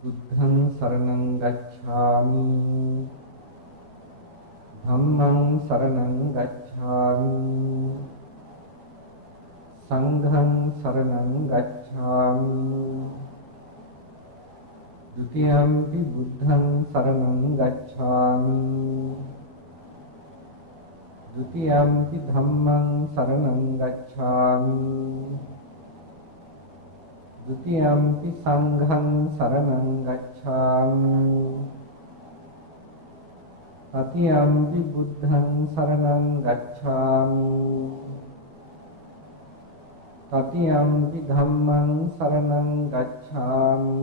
බුද්ධං සරණං ගච්ඡාමි ධම්මං සරණං ගච්ඡාමි සංඝං සරණං ගච්ඡාමි ဒုတိယံ පි බුද්ධං සරණං ගච්ඡාමි ဒုတိယံ පි ධම්මං සරණං ගච්ඡාමි ဒုတိယံ පි සංඝං සරණං ගච්ඡාමි တတိယံ පි බුද්ධං සරණං ගච්ඡාමි တတိယံ පි ධම්මං සරණං ගච්ඡාමි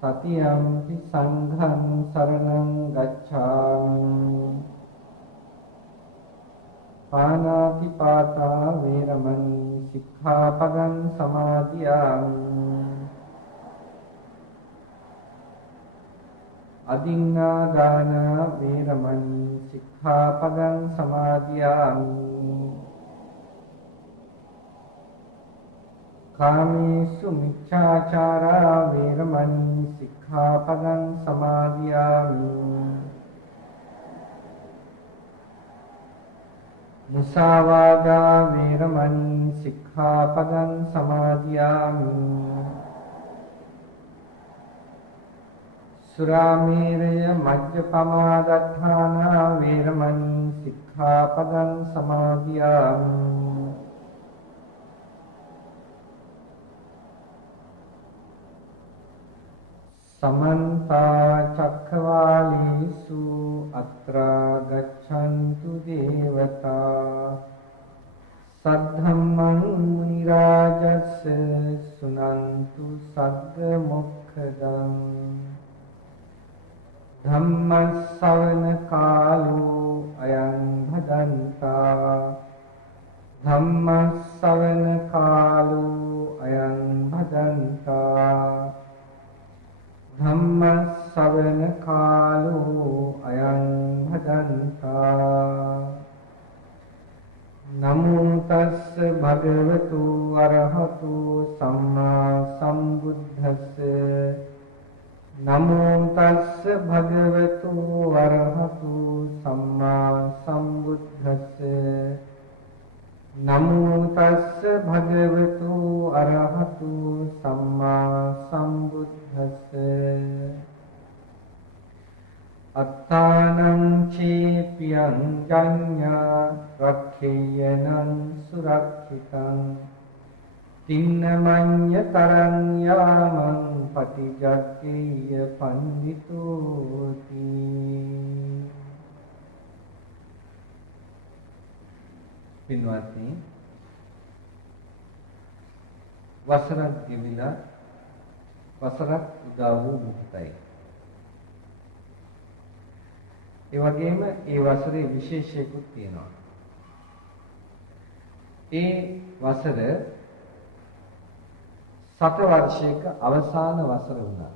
တတိယံ පි සංඝං සරණං ගච්ඡාමි පාණාති පාතා වේරමණී සික්ඛාපදං සමාදියාමි อดินนาดานาเวรมณีสิกขาปดังสมาธิยามิกามิสุมิจฉาจาราเวรมณีสิกขาปดังสมาธิยามิมุสาวาทาเวรมณีสิกขาปดังสมาธิยามิ සුරාමේරය මජ්ජපමා දත්තානා වේරමණී සික්ඛාපදං සමාදියාමි สมันตาจักขวาลีสุอัตรากัจฉันตุเดวตาสัทธัมมังมุนิราจัสสะสุนันตุสักขโมกขดัง ධම්ම ශ්‍රවණ කාලෝ අයං භදන්තා ධම්ම ශ්‍රවණ කාලෝ අයං භදන්තා ධම්ම ශ්‍රවණ කාලෝ අයං භදන්තා නමෝ තස්ස භගවතු අරහතු සම්මා සම්බුද්දස්ස නමෝ තස්ස භගවතු වරහතු සම්මා සම්බුද්දස්ස නමෝ තස්ස භගවතු අරහතු සම්මා සම්බුද්දස්ස අත්තානං චේපියං ජඤ්ඤා රක්ඛේයනං සුරක්ඛිතං තින්නමඤ්ඤ තරං යාමං පටිජක්ඛේය පන්දිතෝති පින්වත්නි වසරක් ගෙවිලා වසරක් උදා වූ මොහොතයි ඒ වගේම ඒ වසරේ විශේෂයකුත් තියෙනවා ඒ වසර සත වර්ෂයක අවසාන වසර වුණා.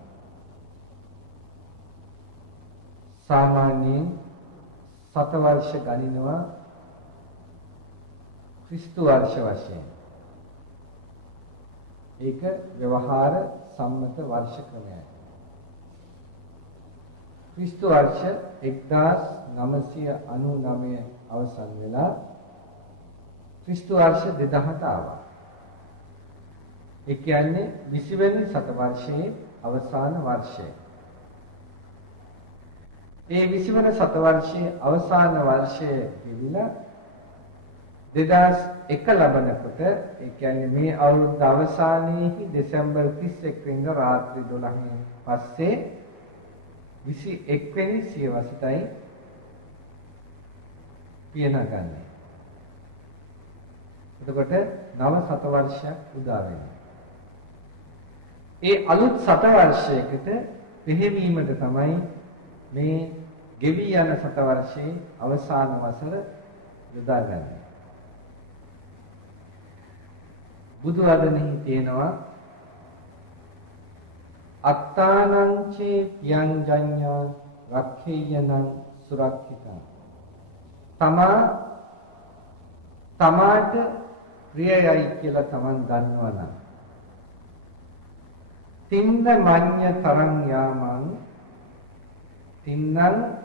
සාමාන්‍යයෙන් සත වර්ෂ ගණිනවා ක්‍රිස්තු වර්ෂ වශයෙන්. ඒක ව්‍යවහාර සම්මත වර්ෂ ක්‍රමයයි. ක්‍රිස්තු වර්ෂ 1999 අවසන් වෙලා ක්‍රිස්තු වර්ෂ 2000ට ආවා. ඒ කියන්නේ 20 වෙනි සතවර්ෂයේ අවසාන වර්ෂය. ඒ 20 වෙනි සතවර්ෂයේ අවසාන වර්ෂය ගෙවිලා 2001 ලබනකොට ඒ කියන්නේ මේ අවුරුද්ද අවසානයේහි දෙසැම්බර් 31 වෙනිදා රාත්‍රී 12න් පස්සේ 21 වෙනි සියවසටයි පියනගන්නේ. එතකොට නව සතවර්ෂයක් උදා වෙනවා. ඒ අලුත් සතවර්ෂයකට පිහිවීමට තමයි මේ ගෙවි යන සතවර්ෂයේ අවසාන වසර යොදාගන්නේ. බුදු වදනෙහි තියෙනවා අත්තානං චේ පියං ජඤ්ඤා රක්ඛේයනං සුරක්ඛිතං තමාට ප්‍රියයි කියලා තමන් දන්නවනම් තින්න මඤ්ඤ තරං යාමං තින්නං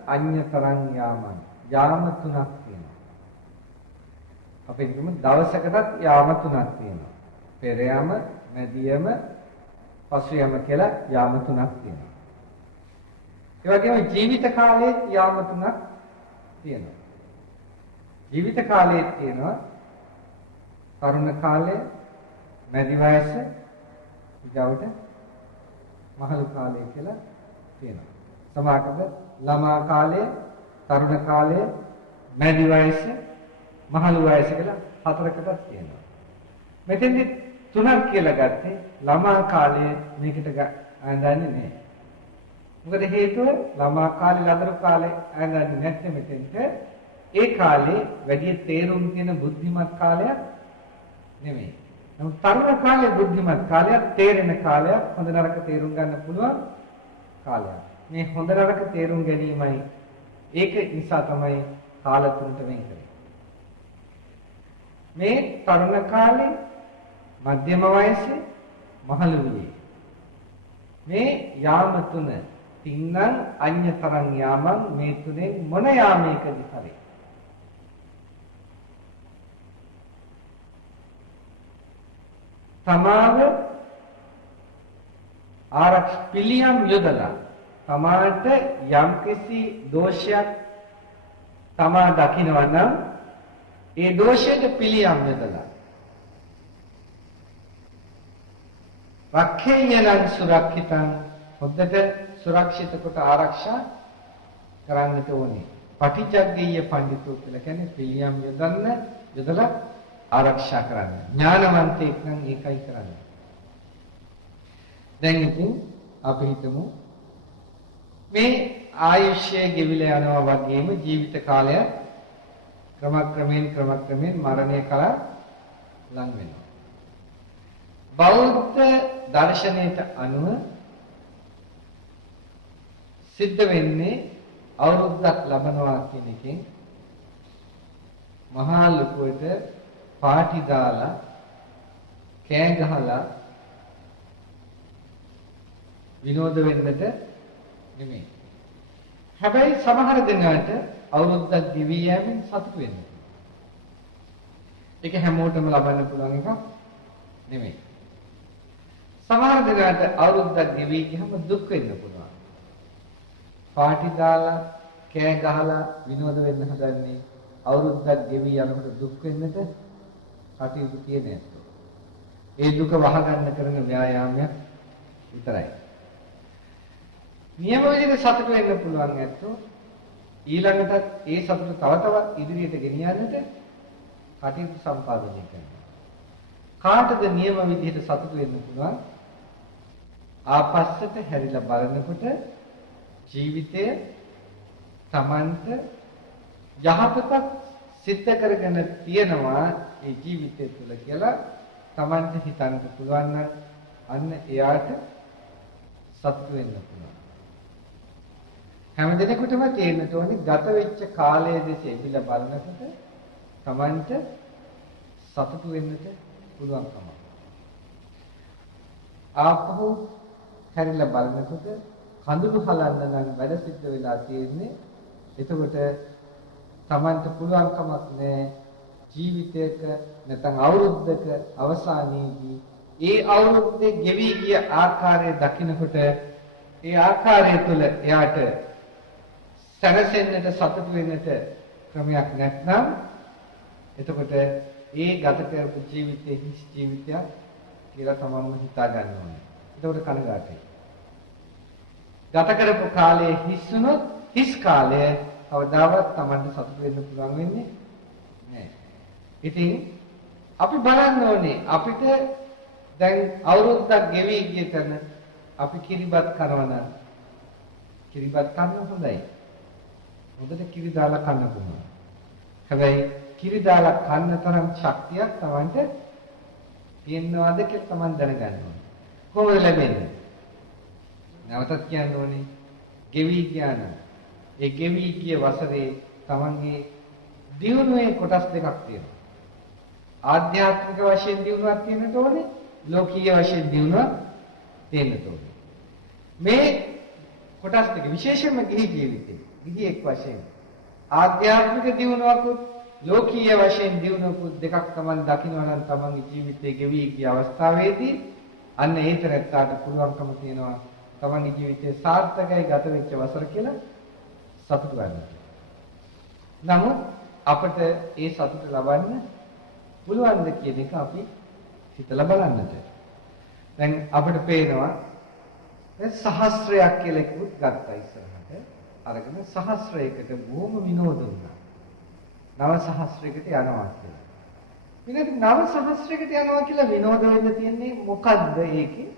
අඤ්ඤ තරං යාමං යාම තුනක් තියෙනවා. අපි කියමු දවසකටත් යාම තුනක් තියෙනවා. පෙර යාම, මැදි යාම, පසු යාම කියලා යාම තුනක් තියෙනවා. ඒ වගේම ජීවිත කාලයේ යාම තුනක් තියෙනවා. ජීවිත කාලයේ තියෙනවා තරුණ කාලය, මැදි වයස, ඊගවට මහලු කාලය කියලා තියෙනවා. සමාකද ළමා කාලය, තරුණ කාලය, මැදි වයස, මහලු වයස කියලා හතරකටත් තියෙනවා. මෙතෙන්දි තුනක් කියලා ගත්තේ ළමා කාලය මේකට අඳන්නේ නැහැ. මොකද හේතුව ළමා කාලේ ලදරු කාලේ අඳන්නේ නැත්නම් මෙතෙන්ට ඒ කාලේ වැඩි තේරුම් තියෙන බුද්ධිමත් කාලයක් නෙමෙයි. නමුත් තරුණ කාලේ බුද්ධිමත් කාලයක්, තේරෙන කාලයක්, හොඳ නරක තේරුම් ගන්න පුළුවන් කාලයක්. මේ හොඳ නරක තේරුම් ගැනීමයි ඒක නිසා තමයි කාල තුනට වෙන් කරන්නේ. මේ තරුණ කාලේ, මධ්‍යම වයසේ, මහලු වියේ මේ යාම තුන තින්නං අඤ්ඤතරං යාමං මේ තුනෙන් මොන යාමයකදී හරි තමාව ආරක්ෂ පිළියම් යොදලා තමාට යම්කිසි දෝෂයක් තමා දකිනවා නම් ඒ දෝෂයට පිළියම් යොදලා රක්ඛේයනං සුරක්ෂිතං හොද්දට සුරක්ෂිත කොට ආරක්ෂා කරන්නට ඕනේ. පටිච්චග්ගීය පඬිතුෝ කියලා කියන්නේ පිළියම් යොදලා ආරක්ෂා කරන්න. ඥානවන්තයෙක් නම් ඒකයි කරන්නේ. දැන් ඉතින් අපි හිතමු මේ ආයුෂය ගෙවිලා යනවා වගේම ජීවිත කාලය ක්‍රමක්‍රමයෙන් මරණය කරා ලං වෙනවා. බෞද්ධ දර්ශනයට අනුව සිද්ධ වෙන්නේ අවුරුද්දක් ලබනවා කියන එකෙන් මහා ලොකුවට පාටි දාලා කෑ ගහලා විනෝද වෙන්නට නෙමෙයි. හැබැයි සමහර දෙනාට අවුරුද්දක් දිවි යෑමෙන් සතුට වෙන්න. ඒක හැමෝටම ලබන්න පුළුවන් එකක් නෙමෙයි. සමහර දෙනාට අවුරුද්දක් දිවි ගියම දුක් වෙන්න පුළුවන්. පාටි දාලා කෑ ගහලා විනෝද වෙන්න හදන්නේ අවුරුද්දක් ගෙවි යනකොට දුක් වෙන්නට කටයුතු තියෙන ඇත්තෝ. ඒ දුක වහගන්න කරන ව්‍යායාමයක් විතරයි. නියම විදිහට සතුට වෙන්න පුළුවන් ඇත්තෝ ඊළඟටත් ඒ සතුට තව තවත් ඉදිරියට ගෙනියන්නට කටයුතු සම්පාදනය කරනවා. කාටද නියම විදිහට සතුට වෙන්න පුළුවන්? ආපස්සට හැරිලා බලනකොට ජීවිතය තමන්ට යහපතක් සිද්ධ කරගෙන තියෙනවා ඒ ජීවිතය තුළ කියලා තමන්ට හිතන්න පුළුවන් නම් අන්න එයාට සතුට වෙන්න පුළුවන්. හැම දිනෙකටම තේරෙන්න ඕනේ ගත වෙච්ච කාලය දෙස එබිලා බලනකොට තමන්ට සතුට වෙන්නට පුළුවන්කම. ආපහු හැරිලා බලනකොට කඳුළු හලන්න නම් වැඩ සිද්ධ වෙලා තියෙන්නේ. එතකොට තමන්ට පුළුවන් කමක් නැහැ ජීවිතයක නැත්නම් අවුරුද්දක අවසානයේදී ඒ අවුරුද්දේ ගෙවි ගිය ආකාරය දකිනකොට ඒ ආකාරය තුළ එයාට සැනසෙන්නට සතුටු වෙන්නට ක්‍රමයක් නැත්නම් එතකොට ඒ ගත කරපු ජීවිතේ හිස් ජීවිතයක් කියලා තමන්ම හිතා ගන්න ඕනේ. එතකොට කනගාටුයි. ගත කරපු කාලයේ හිස් වුණොත් හිස් කාලය කවදාවත් තමන්ට සතුටු වෙන්න පුළුවන් වෙන්නේ නැහැ. ඉතින් අපි බලන්න ඕනේ අපිට දැන් අවුරුද්දක් ගෙවි ගිය තැන අපි කිරිබත් කරනවා කිරිබත් කන්න හොඳයි. හොඳට කිරි දාලා කන්න පුළුවන්. හැබැයි කිරි දාලා කන්න තරම් ශක්තියක් තමන්ට තියෙනවද කියලා තමන් දැනගන්න ඕනේ. කොහොමද ලැබෙන්නේ? නැවතත් කියන්න ඕනේ ගෙවි කියන ඒ ගෙවි කිය වසරේ තමන්ගේ දියුණුවේ කොටස් දෙකක් තියෙනවා. ආධ්‍යාත්මික වශයෙන් දියුණුවක් තියෙනට ඕනේ, ලෝකීය වශයෙන් දියුණුවක් තේන්න ඕනේ. මේ කොටස් දෙක විශේෂයෙන්ම ගිහි ජීවිතේ ගිහියෙක් වශයෙන් ආධ්‍යාත්මික දියුණුවකුත් ලෝකීය වශයෙන් දියුණුවකුත් දෙකක් Taman දකිනවා නම් Tamanගේ ජීවිතේ ගෙවි ගිය අවස්ථාවේදී අන්න ඒතරත්තාට පුළුවන්කම තියෙනවා Tamanගේ ජීවිතේ සාර්ථකයි ගත වෙච්ච වසර කියලා සතුටු වෙන්න. නමුත් අපිට ඒ සතුට ලබන්න පුළුවන්ද කියන එක අපි හිතලා බලන්නට. දැන් අපිට පේනවා සහස්‍රයක් කියලා එකකුත් ගත්තා ඉස්සරහට. අරගෙන සහස්‍රයකට බොහොම විනෝද වුණා. නව සහස්‍රයකට යනවා කියලා. ඊට නව සහස්‍රයකට යනවා කියලා විනෝද වෙන්න තියෙන්නේ මොකද්ද ඒකේ?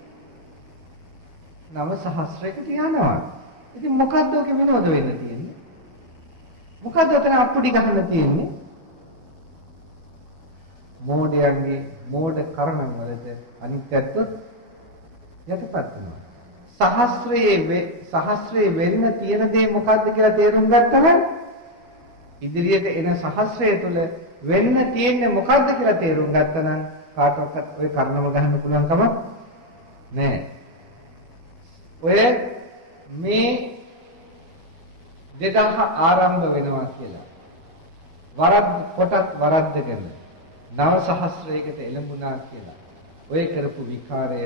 නව සහස්‍රයකට යනවා. ඉතින් මොකද්ද ඔකේ විනෝද වෙන්න තියෙන්නේ? මොකද්ද උතන අප්පුඩි ගහන්න තියෙන්නේ? මෝඩයන්ගේ මෝඩ කරණම් වලද අනිත් පැත්තත් යටපත් වෙනවා. සහස්‍රයේ වෙන්න තියෙන දේ මොකද්ද කියලා තේරුම් ගත්තම ඉදිරියට එන සහස්‍රය තුළ වෙන්න තියෙන්නේ මොකද්ද කියලා තේරුම් ගත්තනම් කාටවත් ඔය කර්ණම ගහන්න පුළුවන් කමක් නැහැ. ඔය මේ 2000 ආරම්භ වෙනවා කියලා කොටත් වරද්දගෙන නව සහස්‍රයකට එළඹුණා කියලා ඔය කරපු විකාරය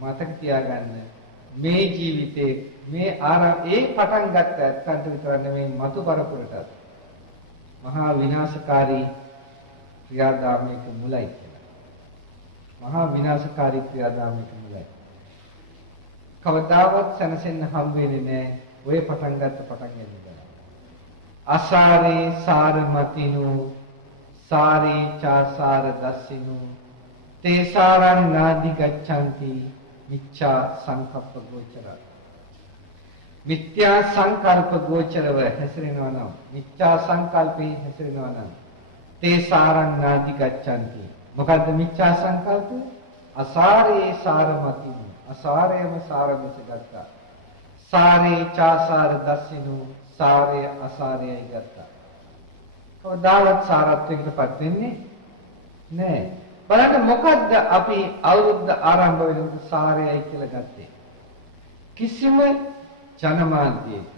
මතක තියාගන්න. මේ ජීවිතේ මේ ඒ පටන් ගත්ත ඇත්තන්ට විතර නෙමෙයි මතු පරපුරටත් මහා විනාශකාරී ක්‍රියාදාමයක මුලයි කියලා. මහා විනාශකාරී ක්‍රියාදාමයක මුලයි. කවදාවත් සැනසෙන්න හම් වෙන්නේ නැහැ. ඔය පටන් ගත්ත පටන් යන්නේ. අසාරේ සාරමතිනු සාරේ චාසාර දස්සිනු තේසාරං නාදි ගච්ඡanti මිච්ඡා සංකප්ප ගෝචර. මිත්‍යා සංකල්ප ගෝචරව හැසිරෙනවා නම් මිච්ඡා සංකල්පේ හැසිරෙනවා නම් තේසාරං නාදි ගච්ඡanti. මොකද්ද මිච්ඡා සංකල්පය? අසාරේ සාරමතිනු අසාරයම සාරමිස ගත්තා. සාරේ චාසාර දස්සිනු සාරය අසාරයයි ගත්තා. කවදාවත් සාරත්වයකටපත් වෙන්නේ නැහැ. බලන්න මොකද්ද අපි අවුරුද්ද ආරම්භ වෙනකොට සාරයයි කියලා ගත්තේ? කිසිම ජනමාධ්‍යයක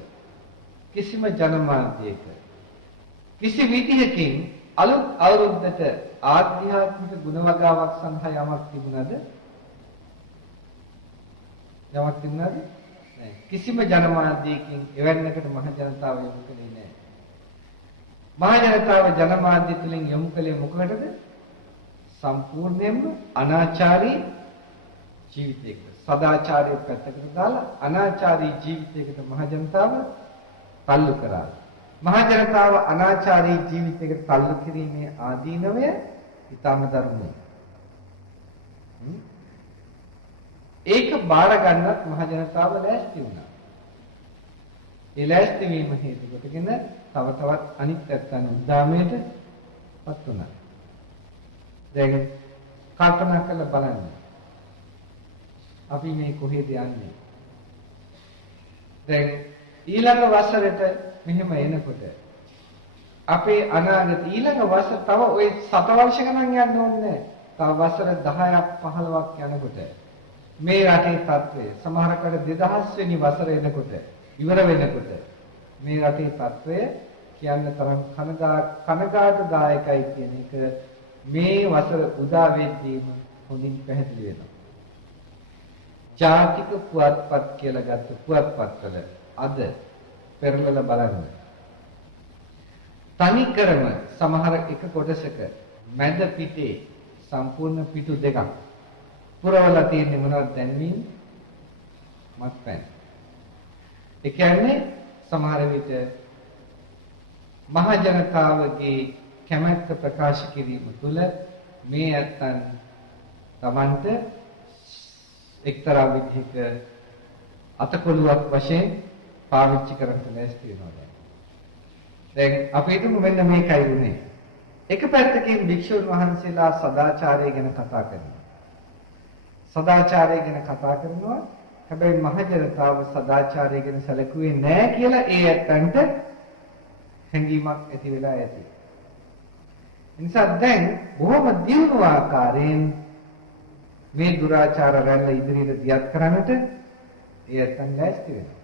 කිසි විදිහකින් අලුත් අවුරුද්දට ආධ්‍යාත්මික ගුණ වගාවක් සඳහා යමක් තිබුණද? නැහැ. කිසිම ජනමාධ්‍යයකින් එවැන්නකට මහ ජනතාව යොමු කළේ නැහැ. මහ ජනතාව ජනමාධ්‍ය තුලින් යොමු කළේ මොකකටද? සම්පූර්ණයෙන්ම අනාචාරී ජීවිතයකට. සදාචාරය පැත්තකට දාලා අනාචාරී ජීවිතයකට මහ ජනතාව තල්ලු කරා. මහ ජනතාව අනාචාරී ජීවිතයකට තල්ලු කිරීමේ ආදීනවය ඊටම ධර්මයි. ඒක බාර ගන්නත් මහ ජනතාව ලෑස්ති වුණා. ඒ ලෑස්ති වීම හේතු කොටගෙන තව තවත් අනිත් පැත්තන උද්දාමයටපත් වුණා. දැන් කල්පනා කරලා බලන්න. අපි මේ කොහෙද යන්නේ? දැන් ඊළඟ වසරට මෙහෙම එනකොට අපේ අනාගත ඊළඟ වසර තව ওই 7 වර්ෂ ගණන් යන්න ඕනේ නැහැ. තව වසර 10ක් 15ක් යනකොට මේ රටේ තත්ත්වය සමහරකට 2000 වෙනි වසර එනකොට ඉවර වෙනකොට මේ රටේ තත්ත්වය කියන්න තරම් කනගාටුදායකයි කියන එක මේ වසර උදා වෙද්දීම හොඳින් පැහැදිලි වෙනවා. ජාතික පුවත්පත් කියලා ගත්ත පුවත්පත්වල අද පෙරලලා බලන්න. තනිකරම සමහර එක කොටසක මැද පිටේ සම්පූර්ණ පිටු දෙකක් පුරවලා තියෙන්නේ මොනවද දැන්වීම? මත්පැන්. ඒ කියන්නේ සමහර විට මහ ජනතාවගේ කැමැත්ත ප්‍රකාශ කිරීම තුළ මේ ඇත්තන් Tamanට එක්තරා විදිහක අතකොළුවක් වශයෙන් පාවිච්චි කරන්න ලෑස්ති වෙනවා. දැන් අපි හිතමු මෙන්න මේකයි උනේ. එක පැත්තකින් භික්ෂුන් වහන්සේලා සදාචාරය ගැන කතා කරනවා. සදාචාරය ගැන කතා කරනවා. හැබැයි මහ ජනතාව සදාචාරය ගැන සැලකුවේ නැහැ කියලා ඒ ඇත්තන්ට හැඟීමක් ඇති වෙලා ඇති. නිසා දැන් බොහොම දියුණු ආකාරයෙන් මේ දුරාචාර රැල්ල ඉදිරියට දියත් කරන්නට ඒ ඇත්තන් ලෑස්ති වෙනවා.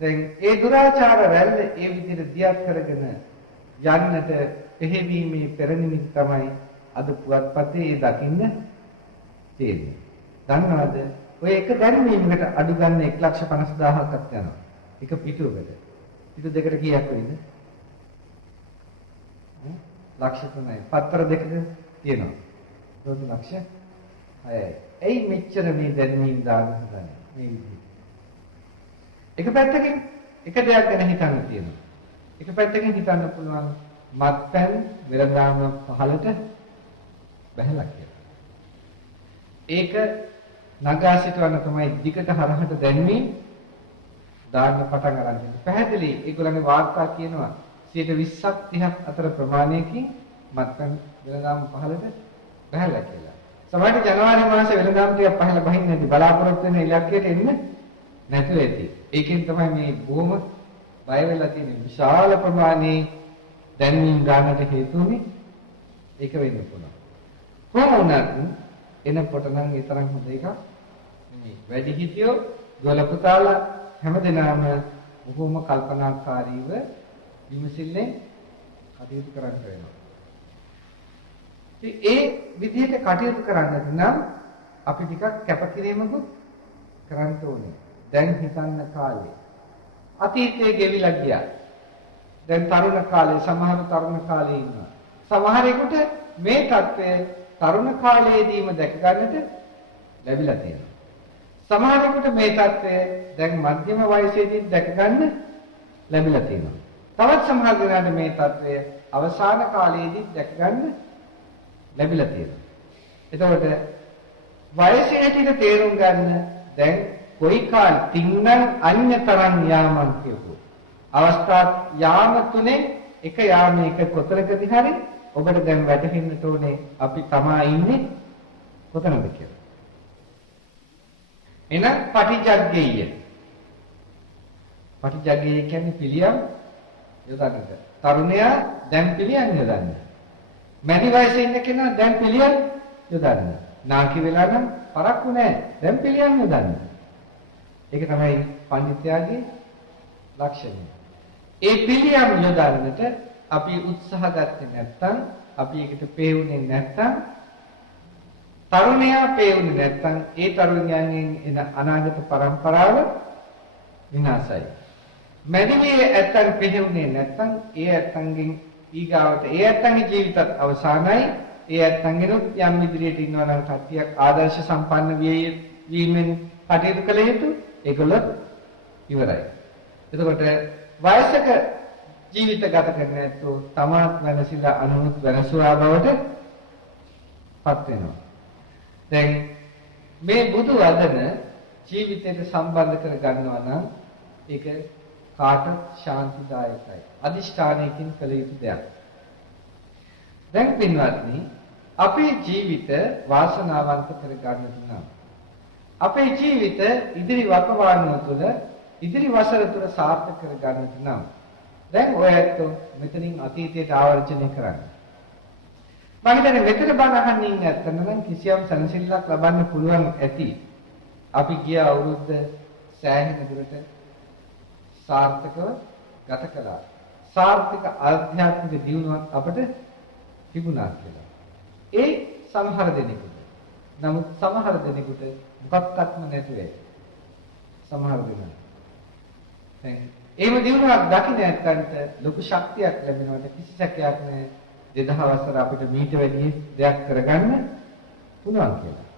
දැන් ඒ දුරාචාර රැල්ල ඒ විදිහට දියත් කරගෙන යන්නට පෙහෙවීමේ පෙරනිමිති තමයි අද පුවත්පතේ ඒ දකින්න තියෙන්නේ. දන්නවද? ඔය එක දැන්වීමකට අඩු ගන්න 1,50,000ක් යනවා. එක පිටුවකට. පිටු දෙකට කීයක් වෙයිද? ලක්ෂ 3යි. පත්‍ර දෙකක තියෙනවා. 2 ලක්ෂ 6යි. එයි මෙච්චර මේ දැන්වීම දාන්න හදන්නේ මේ විදිහට. එක පැත්තකින් එක දෙයක් ගැන හිතන්න තියෙනවා. එක පැත්තකින් හිතන්න පුළුවන් මත්පැන් වෙළඳාම පහලට බැහැලා කියලා. ඒක නගා සිටවන්න තමයි දිගට හරහට දැන්වීම දාන්න පටන් ගන්න. පැහැදිලි ඒගොල්ලන්ගේ වාර්තා කියනවා 20ක් 30ක් අතර ප්‍රමාණයකින් මත්පැන් වෙළඳාම පහලට බැහැලා කියලා. සමහරවිට ජනවාරි මාසේ වෙළඳාම ටික පහල බහින්නේ නැති බලාපොරොත්තු වෙන ඉලක්කයට එන්න නැතුව ඇති. ඒකෙන් තමයි මේ බොහොම බය වෙලා තියෙන විශාල ප්‍රමාණයේ දැන්වීම ගන්නට හේතු වෙන්නේ. ඒක වෙන්න පුළුවන්. කොහොම වුණත් එනකොට නම් ඒ තරම් හොඳ එකක් නෙමෙයි. වැඩි හිටියෝ ගොල පුතාලා හැමදෙනාම බොහොම කල්පනාකාරීව විමසිල්ලෙන් කටයුතු කරන්න වෙනවා. ඉතින් ඒ විදිහට කටයුතු කරන්නට නම් අපි ටිකක් කැපකිරීමකුත් කරන්න ඕනේ. දැන් හිතන්න කාලේ අතීතයේ ගෙවිලා ගියා. දැන් තරුණ කාලේ සමහර තරුණ කාලේ ඉන්නවා. සමහරෙකුට මේ தත්ත්වය තරුණ කාලයේදීම දැක ගන්නට ලැබිලා තියෙනවා. සමහරෙකුට මේ தත්ත්වය දැන් මධ්‍යම වයසේදී දැක ගන්න ලැබිලා තියෙනවා. තවත් සමහර දෙනාට මේ தත්ත්වය අවසාන කාලයේදී දැක ගන්න ලැබිලා තියෙනවා. එතකොට වයසේ හැටියට තේරුම් ගන්න දැන් කොයි කාල තින්නම් අන්‍යතරන් යාමන් කියපු අවස්ථාත් යාම තුනේ එක යාමයක කොතරකදී හරි ඔබට දැන් වැටහෙන්නට ඕනේ අපි තමා ඉන්නේ කොතනද කියලා. එහෙනම් පටිජග්ගේය. පටිජග්ගේය කියන්නේ පිළියම් යොදන්නට. තරුණයා දැන් පිළියම් යොදන්න. මැදි වයසේ ඉන්න කෙනා දැන් පිළියම් යොදන්න. නාකි වෙලා නම් පරක්කු නැහැ. දැන් පිළියම් යොදන්න. ඒක තමයි පඬිත්යාගේ ලක්ෂණය. ඒ පිළියම් යොදන්නට අපි උත්සාහ ගත්තේ නැත්නම් අපි ඒකට පේුනේ නැත්නම් තරුණයා පේුනේ නැත්නම් ඒ තරුණයන්ගෙන් එන අනාගත පරම්පරාව විනාශයි. මැදිවියේ ඇත්තන් පෙහෙුනේ නැත්නම් ඒ ඇත්තන්ගෙන් ඊගාවට ඒ ඇත්තන්ගේ ජීවිතත් අවසానයි. ඒ ඇත්තන්ගෙනුත් යම් ඉදිරියට ඉන්නවා නම් කට්ටියක් ආදර්ශ සම්පන්න වීමෙන් කටයුතු කළ යුතු ඒගොල්ලෝ ඉවරයි. එතකොට වයසක ජීවිත ගත කරන්නේ නැත්නම් තමාත් වෙනසිලා අනුමුත් වෙනසුවා බවට පත් වෙනවා. දැන් මේ බුදු වදන ජීවිතයට සම්බන්ධ කර ගන්නවා නම් ඒක කාටත් ශාන්තිදායකයි. අදිෂ්ඨානයකින් කළ යුතු දෙයක්. දැන් පින්වත්නි අපේ ජීවිත වාසනාවන්ත කර ගන්නට නම් අපේ ජීවිත ඉදිරි වකවානුව තුළ ඉදිරි වසර තුළ සාර්ථක කර ගන්නට නම් දැන් ඔයත් මෙතනින් අතීතයට ආවර්ජනය කරන්න. මම හිතන්නේ මෙතන බණ අහන්න ඉන්න ඇත්තම නම් කිසියම් සනසිල්ලක් ලබන්න පුළුවන් ඇති. අපි ගිය අවුරුද්ද සෑහෙන දුරට සාර්ථකව ගත කළා. සාර්ථක ආධ්‍යාත්මික දියුණුවක් අපට තිබුණා කියලා. ඒ සමහර දෙනෙකුට. නමුත් සමහර දෙනෙකුට මොකක්වත්ම නැතුවයි. සමහර දෙනා. දැන් එහෙම දිනුවක් දකින්න නැත්නම් ලොකු ශක්තියක් ලැබෙනවට කිසි සැකයක් නැහැ. 2000 වසර අපිට මීට වැඩි දෙයක් කරගන්න පුළුවන් කියලා.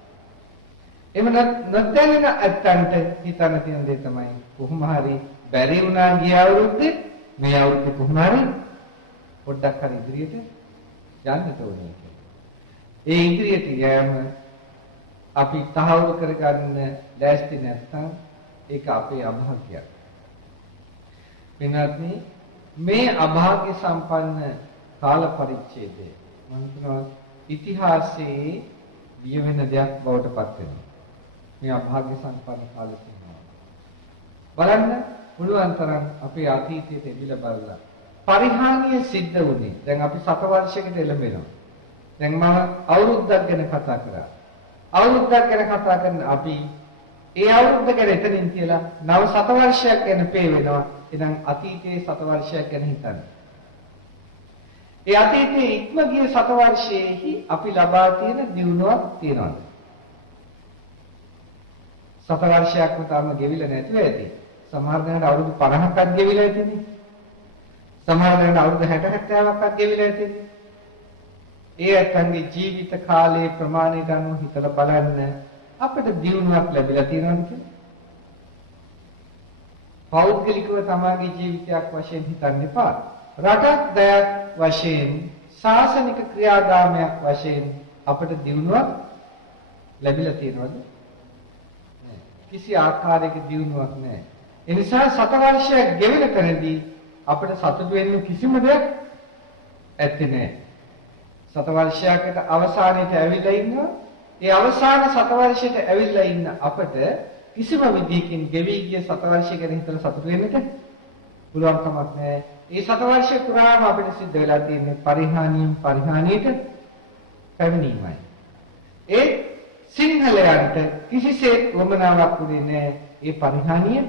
එහෙම නැත්නම් අත්තන්ට හිතන්න තියෙන දේ තමයි කොහොම හරි බැරි වුණා ගිය අවුරුද්දේ මේ අවුරුද්දේ කොහොම හරි පොඩ්ඩක් හරි ඉදිරියට යන්න ඕනේ කියලා. ඒ ඉදිරියට යෑම අපි තහවුරු කරගන්න ලෑස්ති නැත්නම් ඒක අපේ අභාග්‍යයක්. වෙනත්නි මේ අභාග්‍ය සම්පන්න කාල පරිච්ඡේදය මම කියනවා ඉතිහාසයේ විය වෙන දෙයක් බවට පත් වෙනවා. මේ අභාග්‍ය සම්පන්න කාල සීමාව. බලන්න පුළුවන් තරම් අපේ අතීතයට එවිලා බලලා පරිහානිය සිද්ධ වුණේ. දැන් අපි 7 වර්ෂයකට එළඹෙනවා. දැන් මම අවුරුද්දක් ගැන කතා කරා. අවුරුද්දක් ගැන කතා කරන අපි ඒ අවුරුද්ද ගැන එතනින් කියලා නව සතවර්ෂයක් ගැන පේ වෙනවා. එහෙනම් අතීතයේ සතවර්ෂයක් ගැන හිතන්න. ඒ අතීතයේ ඉක්ම ගිය සතවර්ෂයේහි අපි ලබා තියෙන දියුණුවක් තියනවාද? සතවර්ෂයක්ම තාම ගෙවිලා නැතුව ඇති. සමහර දෙනාට අවුරුදු 50ක්වත් ගෙවිලා ඇතිනේ. සමහර දෙනාට අවුරුදු 60 70ක්වත් ගෙවිලා ඇතිනේ. ඒ අත්ංගේ ජීවිත කාලයේ ප්‍රමාණයට අනුව හිතලා බලන්න අපිට දියුණුවක් ලැබිලා තියෙනවද කියලා? පෞද්ගලිකව තමගේ ජීවිතයක් වශයෙන් හිතන්න එපා. රටක් දයක් වශයෙන් ශාසනික ක්‍රියාදාමයක් වශයෙන් අපිට දියුණුවක් ලැබිලා තියෙනවද? කිසි ආකාරයක දියුණුවක් නැහැ. ඒ නිසා සතවර්ෂයක් ගෙවෙන තැනදී අපිට සතුටු වෙන්න කිසිම දෙයක් ඇත්තේ නැහැ. සතවර්ෂයකට අවසානයේට ඇවිල්ලා ඉන්නවා. ඒ අවසාන සතවර්ෂයට ඇවිල්ලා ඉන්න අපිට කිසිම විදිහකින් ගෙවි ගිය සතවර්ෂය ගැන හිතලා සතුටු වෙන්නට පුළුවන් කමක් නැහැ. ඒ සතවර්ෂය පුරාම අපිට සිද්ධ වෙලා තියෙන්නේ පරිහානියෙන් පරිහානියට පැමිණීමයි. ඒ සිංහලයන්ට කිසිසේත් වමනාවක් උනේ නැහැ ඒ පරිහානිය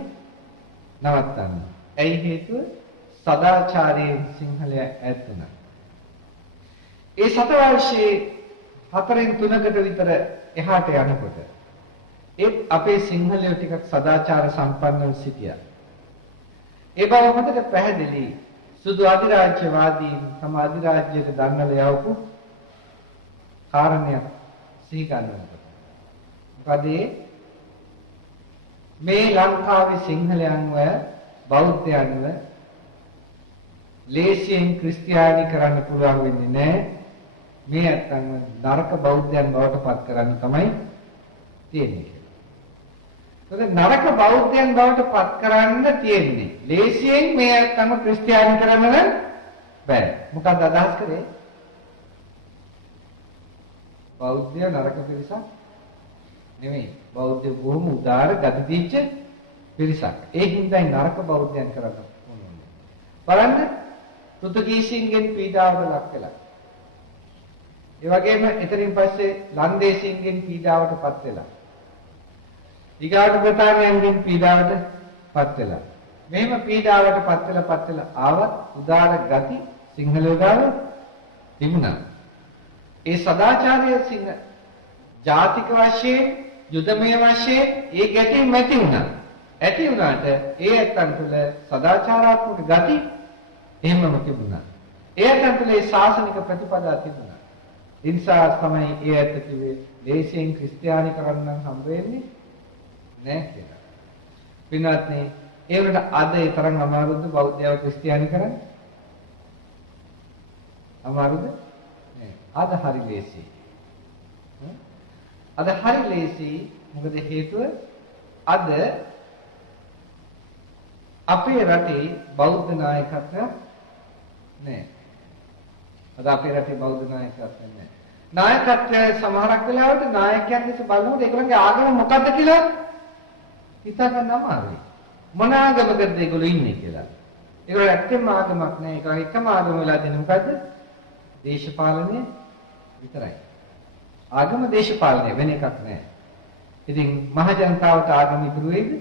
නවත්තන්න. ඇයි හේතුව? සදාචාරයෙන් සිංහලයා ඈත් වුණා. ඒ සතවර්ෂයේ 4/3කට විතර එහාට යනකොට ඒත් අපේ සිංහලයෝ ටිකක් සදාචාර සම්පන්නව සිටියා. ඒ බව හොඳට පැහැදිලි. සුදු අධිරාජ්‍යවාදීන් තම අධිරාජ්‍යයට දන්නල යවපු කාරණයක් සිහි ගන්නවා. මොකද මේ ලංකාවේ සිංහලයන්ව බෞද්ධයන්ව ලේසියෙන් ක්‍රිස්තියානි කරන්න පුළුවන් වෙන්නේ නැහැ. මේ අත්තන්ව නරක බෞද්ධයන් බවට පත් කරන්න තමයි තියෙන්නේ. ඒකද නරක බෞද්ධයන් බවට පත් කරන්න තියෙන්නේ. ලේසියෙන් මේ අත්තන්ව ක්‍රිස්තියානි කරන්න බෑ. මොකක්ද අදහස් කරේ? බෞද්ධය නරක පිරිසක් නෙමෙයි. බෞද්ධ බොහොම උදාර ගති දීච්ච පිරිසක්. ඒ හින්දායි නරක බෞද්ධයන් කරන්න ඕනේ. බලන්න පෘතුගීසීන්ගෙන් පීඩාවට ලක් වෙලා. ඒ වගේම එතනින් පස්සේ ලන්දේසීන්ගෙන් පීඩාවට පත් වෙලා. ඊගාට බ්‍රිතාන්‍යයන්ගෙන් පීඩාවට පත් වෙලා. මෙහෙම පීඩාවට පත් වෙලා ආවත් උදාර ගති සිංහලෝ ගාව තිබුණා. ඒ සදාචාරය සිංහ ජාතික වශයෙන් යුදමය වශයෙන් ඒ ගැටීම් ඇති වුණා. ඇති වුණාට ඒ ඇත්තන් තුළ සදාචාරාත්මක ගති එහෙමම තිබුණා. ඒ ඇත්තන් තුළ ඒ ශාසනික ප්‍රතිපදා තිබුණා. ඒ නිසා තමයි ඒ ඇත්ත කිව්වේ දේශයෙන් ක්‍රිස්තියානි කරන්න හම්බ වෙන්නේ නැහැ කියලා. පින්වත්නි, ඒ වුණාට අද ඒ තරම් අමාරුද බෞද්ධයව ක්‍රිස්තියානි කරන්න? අමාරුද? නෑ. අද හරි ලේසියි. අද හරි ලේසි. මොකද හේතුව අද අපේ රටේ බෞද්ධ නායකත්වයක් නැහැ. අද අපේ රටේ බෞද්ධ නායකත්වයක් නැහැ. නායකත්වය සමහරක් වෙලාවට නායකයන් දෙස බලනකොට ඒගොල්ලන්ගේ ආගම මොකද්ද කියලා හිතා ගන්න අමාරුයි. මොන ආගමකද ඒගොල්ලෝ ඉන්නේ කියලා. ඒගොල්ලෝ ඇත්තම ආගමක් නැහැ. ඒක එකම ආගම වෙලා දෙන මොකද්ද? දේශපාලනය විතරයි. ආගම දේශපාලනය වෙන එකක් නැහැ. ඉතින් මහ ජනතාවට ආගම ඉතුරු වෙයිද?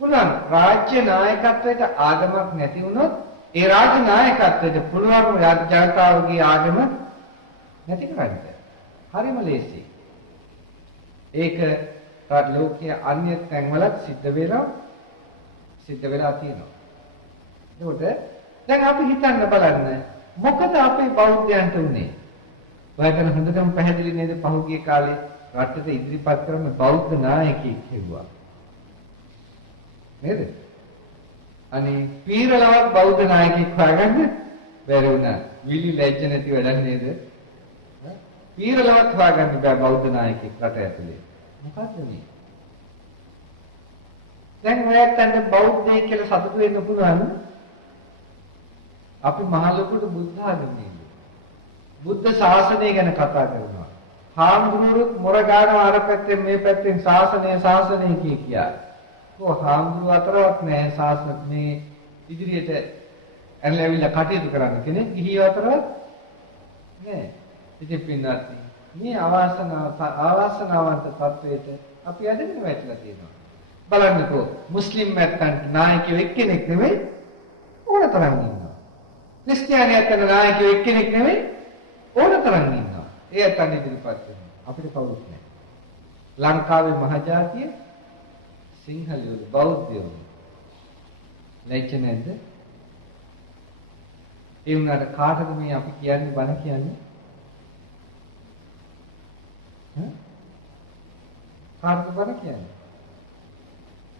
පුළුවන්. රාජ්‍ය නායකත්වයට ආගමක් නැති වුණොත් ඒ රාජ්‍ය නායකත්වයට පුළුවන් ජනතාවගේ ආගම නැති කරන්න. හරිම ලේසි. ඒක ලෝකයේ අන්‍ය තැන්වලත් සිද්ධ වෙලා තියෙනවා. ඒකට දැන් අපි හිතන්න බලන්න මොකද අපේ බෞද්ධයන්ට උනේ? ඔයගෙන හොඳටම පැහැදිලි නේද? පහුගිය කාලේ රටට ඉදිරිපත් කරන බෞද්ධ නායකයෙක් හිටියා. නේද? අනේ පීරලවත් බෞද්ධ නායකයෙක් හොයාගන්න බැරි වුණා. විලි ලැජ්ජ නැති වැඩක් නේද? පීරලවත් හොයාගන්න බෑ බෞද්ධ නායකයෙක් රට ඇතුලේ. මොකද්ද මේ? දැන් ඔයයන්ට බෞද්ධයෙක් කියලා සතුටු වෙන්න පුළුවන්. අපි මහ ලොකුට බුද්ධ ආගමේ බුද්ධ ශාසනය ගැන කතා කරනවා. හාමුදුරුවෝ මොරගාන අර පැත්තෙන් මේ පැත්තෙන් ශාසනය කියා. හාමුදුරුවෝ අතරවත් නැහැ ශාසන මේ ඉදිරියට ඇවිල්ලා කටයුතු කරන්න කෙනෙක්. ගිහියෝ අතරවත් නේ. ඉතින් පින්වත්නි මේ අවාසනාවන්ත තත්වයට අපි ඇදගෙන වැටලා තියෙනවා. බලන්නකෝ මුස්ලිම් නැත්තන්ට නායකයෙක් එක්කෙනෙක් නෙමෙයි ඕන තරම් ඉන්නවා. ක්‍රිස්තියානියන්ට නායකයෙක් එක්කෙනෙක් නෙමෙයි ඕන තරම් ඉන්නවා. ඒ අතන ඉදිරිපත් වෙනවා. අපිට කවුරුත් නැහැ. ලංකාවේ මහජාතිය සිංහලයෝ බෞද්ධයෝ ලැජ්ජ නැද්ද? ඒ වුණාට කාටද මේ අපි කියන්නේ බණ කියන්නේ? කාටද බණ කියන්නේ?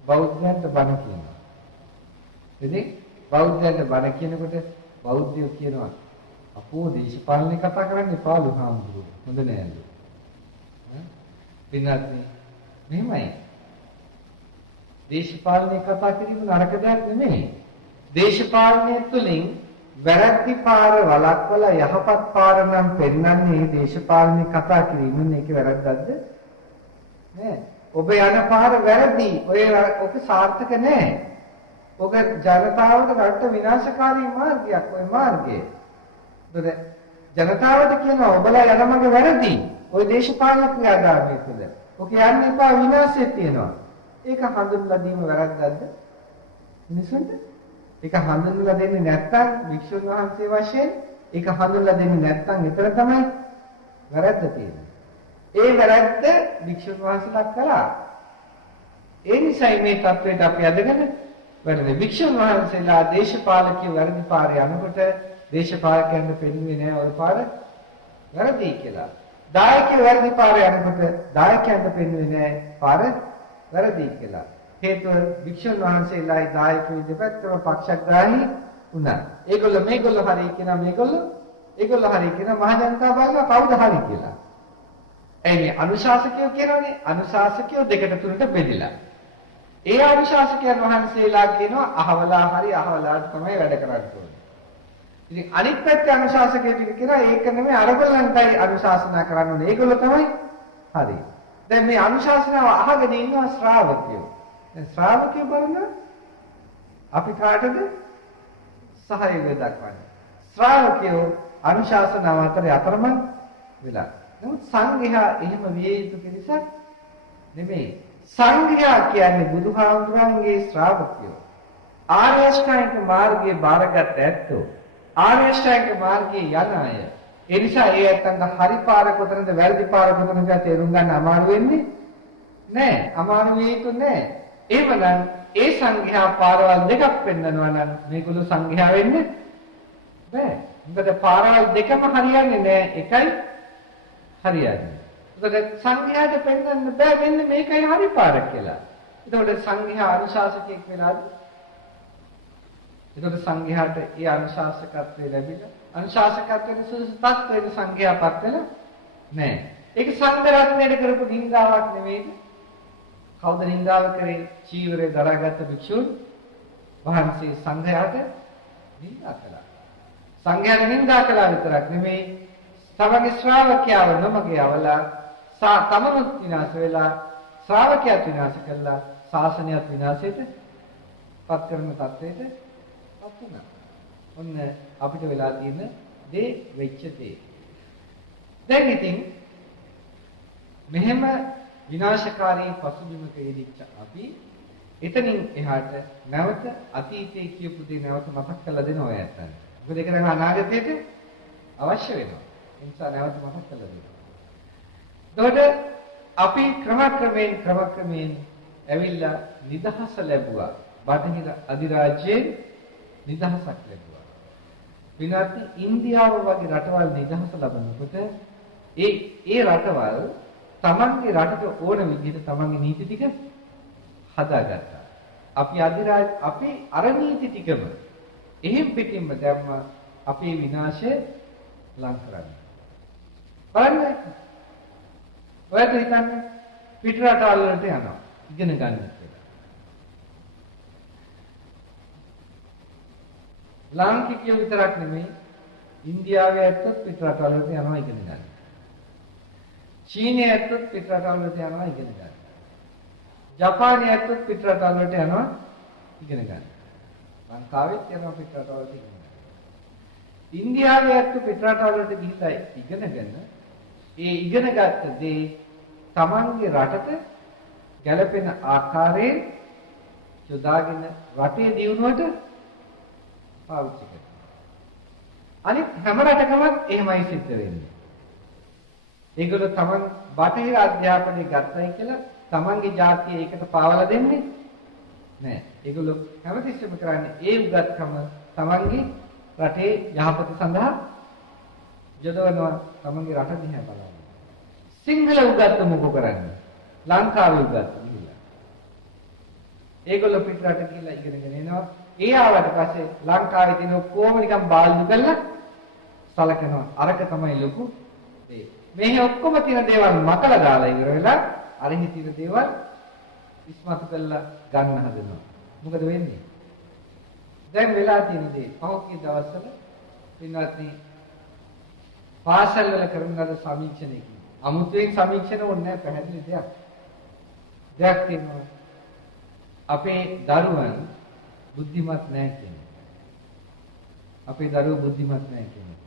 බෞද්ධයන්ට බණ කියනවා. ඉතින් බෞද්ධයන්ට බණ කියනකොට බෞද්ධයෝ කියනවා අපෝ දේශපාලනේ කතා කරන්න එපාලු හාමුදුරුවෝ. හොඳ නෑලු. පින්වත්නි මෙහෙමයි. දේශපාලනේ කතා කිරීම නරක දෙයක් නෙමෙයි. දේශපාලනය තුළින් වැරදි පාර වළක්වලා යහපත් පාර නම් පෙන්වන්නේ දේශපාලනේ කතා කිරීමෙන්. ඒක වැරද්දක්ද? නෑ. ඔබ යන පාර වැරදි. ඔක සාර්ථක නෑ. ඔබ ජනතාවට රට විනාශකාරී මාර්ගයක් ඔය මාර්ගය. ජනතාවට කියනවා ඔබලා යන මඟ වැරදි. ඔය දේශපාලන ක්‍රියාදාමය තුළ. ඔක යන්න එපා විනාශය තියෙනවා. ඒක හඳුන්වලා දීම වැරද්දක්ද? මිනිසුන්ට? ඒක හඳුන්වලා දෙන්නේ නැත්තම් වික්ෂුන් වහන්සේ වශයෙන් ඒක හඳුන්වලා දෙන්නේ නැත්තම් ඊතර තමයි වැරද්ද තියෙන්නේ. ඒ වැරද්ද වික්ෂුන් වහන්සේලා කළා. ඒ නිසා මේ තත්වයට අපි අදගෙන වැඩේ වික්ෂුන් වහන්සේලා දේශපාලකයෝ වැරදි පාරේ යනකොට දේශපාලකයන්ට පෙන්වන්නේ නැහැ ඔය පාර වැරදි කියලා. දායකයෝ වැරදි පාරේ යනකොට දායකයන්ට පෙන්වන්නේ නැහැ පාර වැරදි කියලා. හේතුව වික්ෂුන් වහන්සේලායි දායකයෝ දෙපැත්තම පක්ෂග්‍රාහී වුණා. ඒගොල්ලෝ මේගොල්ලෝ හරි කියනවා ඒගොල්ලෝ හරි කියනවා මහ ජනතාව බලනවා කවුද හරි කියලා. එන්නේ අනුශාසකයෝ කියනවානේ අනුශාසකයෝ දෙකට තුනට බෙදලා. ඒ අනුශාසකයන් වහන්සේලා කියනවා අහවලා හරි අහවලාට තමයි වැඩ කරන්න ඕනේ. ඉතින් අනිත් පැත්තේ අනුශාසකයෝ ටික කියනවා ඒක නෙමෙයි අරගොල්ලන්ටයි අනුශාසනා කරන්න ඕනේ. ඒගොල්ලෝ තමයි හරි. දැන් මේ අනුශාසනාව අහගෙන ඉන්නවා ශ්‍රාවකයෝ. දැන් ශ්‍රාවකයෝ බලන අපි කාටද සහයෝගය දක්වන්නේ? ශ්‍රාවකයෝ අනුශාසනාව අතරේ අතරමං වෙලා. නමුත් සංඝයා එහෙම විය යුතු කෙනෙක් නෙමෙයි. සංඝයා කියන්නේ බුදුහාමුදුරන්ගේ ශ්‍රාවකයෝ. ආර්ය අෂ්ටාංගික මාර්ගයේ බාරගත් ඇත්තෝ. ආර්ය අෂ්ටාංගික මාර්ගයේ යන අය. ඒ නිසා ඒ ඇත්තන්ට හරි පාර කොතනද වැරදි පාර කොතනද තේරුම් ගන්න අමාරු වෙන්නේ නෑ. අමාරු වෙ යුතු නෑ. එහෙමනම් ඒ සංඝයා පාරවල් දෙකක් පෙන්නනවා නම් මේගොල්ලෝ සංඝයා වෙන්නේ බෑ. මොකද පාරවල් දෙකම හරියන්නේ නෑ. එකයි හරියන්නේ. ඒකට සංඝයාට පෙන්වන්න බෑ මෙන්න මේකයි හරි පාර කියලා. ඒකට සංඝයා අනුශාසකයෙක් වෙලාද? ඒකට සංඝයාට ඒ අනුශාසකත්වය ලැබිලා අනුශාසකත්වයේ සුසුසුත් වෙන සංඝයාපත් වෙලා නෑ. ඒක සංඝ රත්නයේ කරපු නින්දාවක් නෙවෙයිද? කවුද නින්දාව කරේ? චීවරය දරාගත්ත භික්ෂුන් වහන්සේ සංඝයාට නින්දා කළා. සංඝයාට නින්දා කළා විතරක් නෙමෙයි තමගේ ශ්‍රාවකයව නොමග යවලා තමනුත් විනාශ වෙලා ශ්‍රාවකයාත් විනාශ කළා ශාසනයත් විනාශයට පත් කරන තත්ත්වයට පත් වුණා. ඔන්න අපිට වෙලා තියෙන දේ වෙච්ච දේ. දැන් ඉතින් මෙහෙම විනාශකාරී පසුබිමක යෙදිච්ච අපි එතනින් එහාට නැවත අතීතයේ කියපු දේ නැවත මතක් කරලා දෙනවා ඔයයන්ට. මොකද ඒක නම් අනාගතයට අවශ්‍ය වෙනවා. ඒ නිසා නැවත මතක් කරලා දෙනවා. එතකොට අපි ක්‍රමක්‍රමයෙන් ඇවිල්ලා නිදහස ලැබුවා. බටහිර අධිරාජ්‍යයෙන් නිදහසක් ලැබුවා. විනාත් ඉන්දියාව වගේ රටවල් නිදහස ලැබනකොට ඒ රටවල් තමන්ගේ රටට ඕන විදිහට තමන්ගේ නීති ටික හදාගත්තා. අපි අර නීති ටිකම එහෙම් පිටින්ම දැම්ම අපේ විනාශය ලං කරන්නේ. බලන්න. ඔයත් හිතන්නේ පිට රටවල් වලට යනවා ඉගෙන ගන්න කියලා. ලාංකිකයෝ විතරක් නෙමෙයි ඉන්දියාවේ ඇත්තත් පිට රටවල් වලට යනවා ඉගෙන ගන්න. චීනයේ ඇත්තත් පිට රටවල් වලට යනවා ඉගෙන ගන්න. ජපානයේ ඇත්තත් පිට රටවල් වලට යනවා ඉගෙන ගන්න. ලංකාවෙත් යනවා පිට රටවල් වලට ඉගෙන ගන්න. ඉන්දියාවේ ඇත්ත පිටරටවලට ගිහිල්ලා ඉගෙනගෙන ඒ ඉගෙනගත්ත දේ තමන්ගේ රටට ගැළපෙන ආකාරයෙන් යොදාගෙන රටේ දියුණුවට පාවිච්චි කරනවා. අනිත් හැම රටකම එහෙමයි සිද්ධ වෙන්නේ. ඒගොල්ලෝ තමන් බටහිර අධ්‍යාපනය ගත්තයි කියලා තමන්ගේ ජාතිය ඒකට පාවලා දෙන්නේ නැහැ. ඒගොල්ලෝ හැමතිස්සෙම කරන්නේ ඒ උගත්කම තමන්ගේ රටේ යහපත සඳහා යොදවනවා. තමන්ගේ රට දිහා බලනවා. සිංහල උගත්තු මොකෝ කරන්නේ? ලංකාවේ උගත්තු ගිහිල්ලා. ඒගොල්ලෝ පිටරට ගිහිල්ලා ඉගෙනගෙන එනවා. ඒ ආවට පස්සේ ලංකාවේ තියෙන කොහොම නිකන් බාල්දු කරලා සලකනවා. අරක තමයි ලොකු දේ. මේ ඔක්කොම තියෙන දේවල් මකලා දාලා ඉවර වෙලා අරහි තියෙන දේවල් ඉස්මතු කරලා ගන්න හදනවා. මොකද වෙන්නේ? දැන් වෙලා තියෙන දේ පහුගිය දවස්වල පින්වත්නි පාසල් වල කරන ලද සමීක්ෂණයකින් අමුතුවෙන් සමීක්ෂණ ඕනේ නැහැ, පැහැදිලි දෙයක්. දෙයක් තියෙනවා. අපේ දරුවන් බුද්ධිමත් නැහැ කියන්නේ. අපේ දරුවෝ බුද්ධිමත් නැහැ කියන්නේ.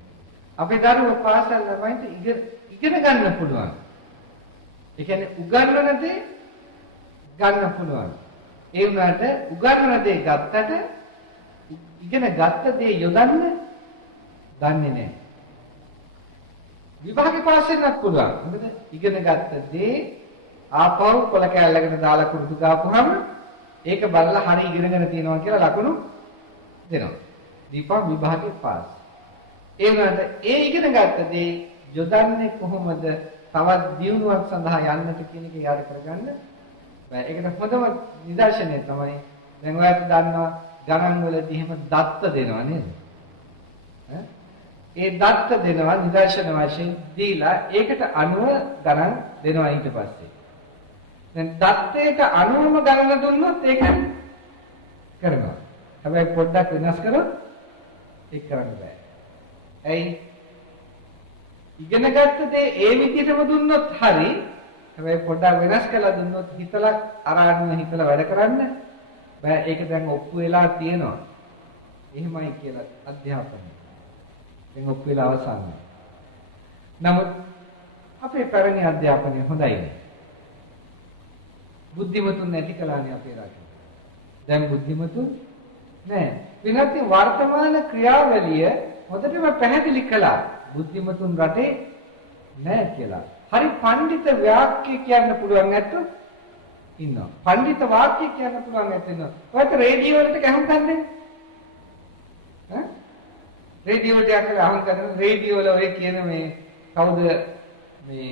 අපේ දරුවෝ පාසල් ළමයින්ට ඉගෙන ගන්න පුළුවන්. ඒ කියන්නේ උගන්වන දේ ගන්න පුළුවන්. ඒ වුණාට උගන්වන දේ ගත්තට ඉගෙන ගත්ත දේ යොදන්න දන්නේ නැහැ. විභාගේ පාස් වෙන්නත් පුළුවන්. මොකද ඉගෙන ගත්ත දේ ආපහු කොල කැලලකට දාලා කුරුතු ගාපුවම ඒක බලලා හරි ඉගෙනගෙන තියෙනවා කියලා ලකුණු දෙනවා. දීපා විභාගේ පාස්. ඒ වුණාට ඒ ඉගෙන ගත්ත දේ යොදන්නේ කොහොමද තවත් දියුණුවක් සඳහා යන්නට කියන එක යාද කරගන්න බෑ. ඒකට හොඳම නිදර්ශනය තමයි දැන් ඔයාලට දන්නවා ගණන් වලදී එහෙම දත්ත දෙනවා නේද? ඒ දත්ත දෙනවා නිදර්ශන වශයෙන් දීලා ඒකට අනුව ගණන් දෙනවා ඊට පස්සේ. දැන් දත්තේට අනුවම ගණන දුන්නොත් ඒක කරනවා. හැබැයි පොඩ්ඩක් වෙනස් කරොත් ඒක කරන්න බෑ. ඇයි? ඉගෙනගත්ත දේ ඒ විදිහටම දුන්නොත් හරි. හැබැයි පොඩ්ඩක් වෙනස් කරලා දුන්නොත් හිතලා අරාගෙන හිතලා වැඩ කරන්න බෑ. ඒක දැන් ඔප්පු වෙලා තියෙනවා. එහෙමයි කියලා අධ්‍යාපනය. දැන් ඔප්පු වෙලා අවසానයි. නමුත් අපේ පැරණි අධ්‍යාපනය හොඳයි නේ. බුද්ධිමතුන් නැති කලානේ අපේ රටේ. දැන් බුද්ධිමතුන් නෑ. විනාති වර්තමාන ක්‍රියාවලිය හොඳටම පැහැදිලි කළා. බුද්ධිමතුන් රටේ නෑ කියලා. හරි පඬිත වාක්‍ය කියන්න පුළුවන් නැත්නම් ඉන්නවා. පඬිත වාක්‍ය කියන්න පුළුවන් නැත්නම් ඔයාලට රේඩියෝ වලට කැහුම් ගන්නනේ. ඈ? රේඩියෝ වලට අහලා අහුම් කරන රේඩියෝ වල ඔය කියන මේ කවුද මේ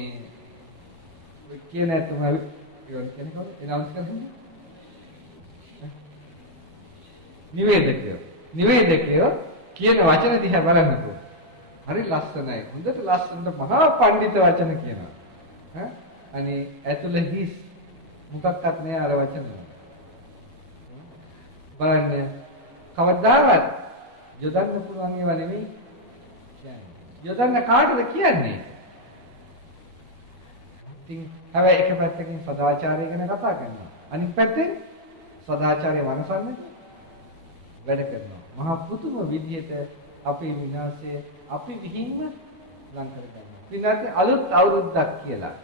ඔය කියන තුමා කියවන කෙනෙක් කවුද? එනවුන්ස් කරන්නේ? නිවේදකයෝ කියන වචන දිහා බලන්නකෝ. හරි ලස්සනයි. හොඳට ලස්සනට මහා පඬිත වචන කියනවා. ඈ අනේ ඇතුළේ හිස් මොකක්වත් නෑ අර වචන. බලන්න කවදාවත් යොදන්න පුළුවන් ඒවා නෙමෙයි කියන්නේ. යොදන්න කාටද කියන්නේ? ඉතින් හැබැයි එක පැත්තකින් සදාචාරය ගැන කතා කරනවා. අනිත් පැත්තෙන් සදාචාරය වනසන්නේ වැඩ කරනවා. මහා පුදුම විදිහට අපේ විනාශය අපි විහිංම ලං කරගන්නවා. ඊළඟට අලුත් අවුරුද්දක් කියලා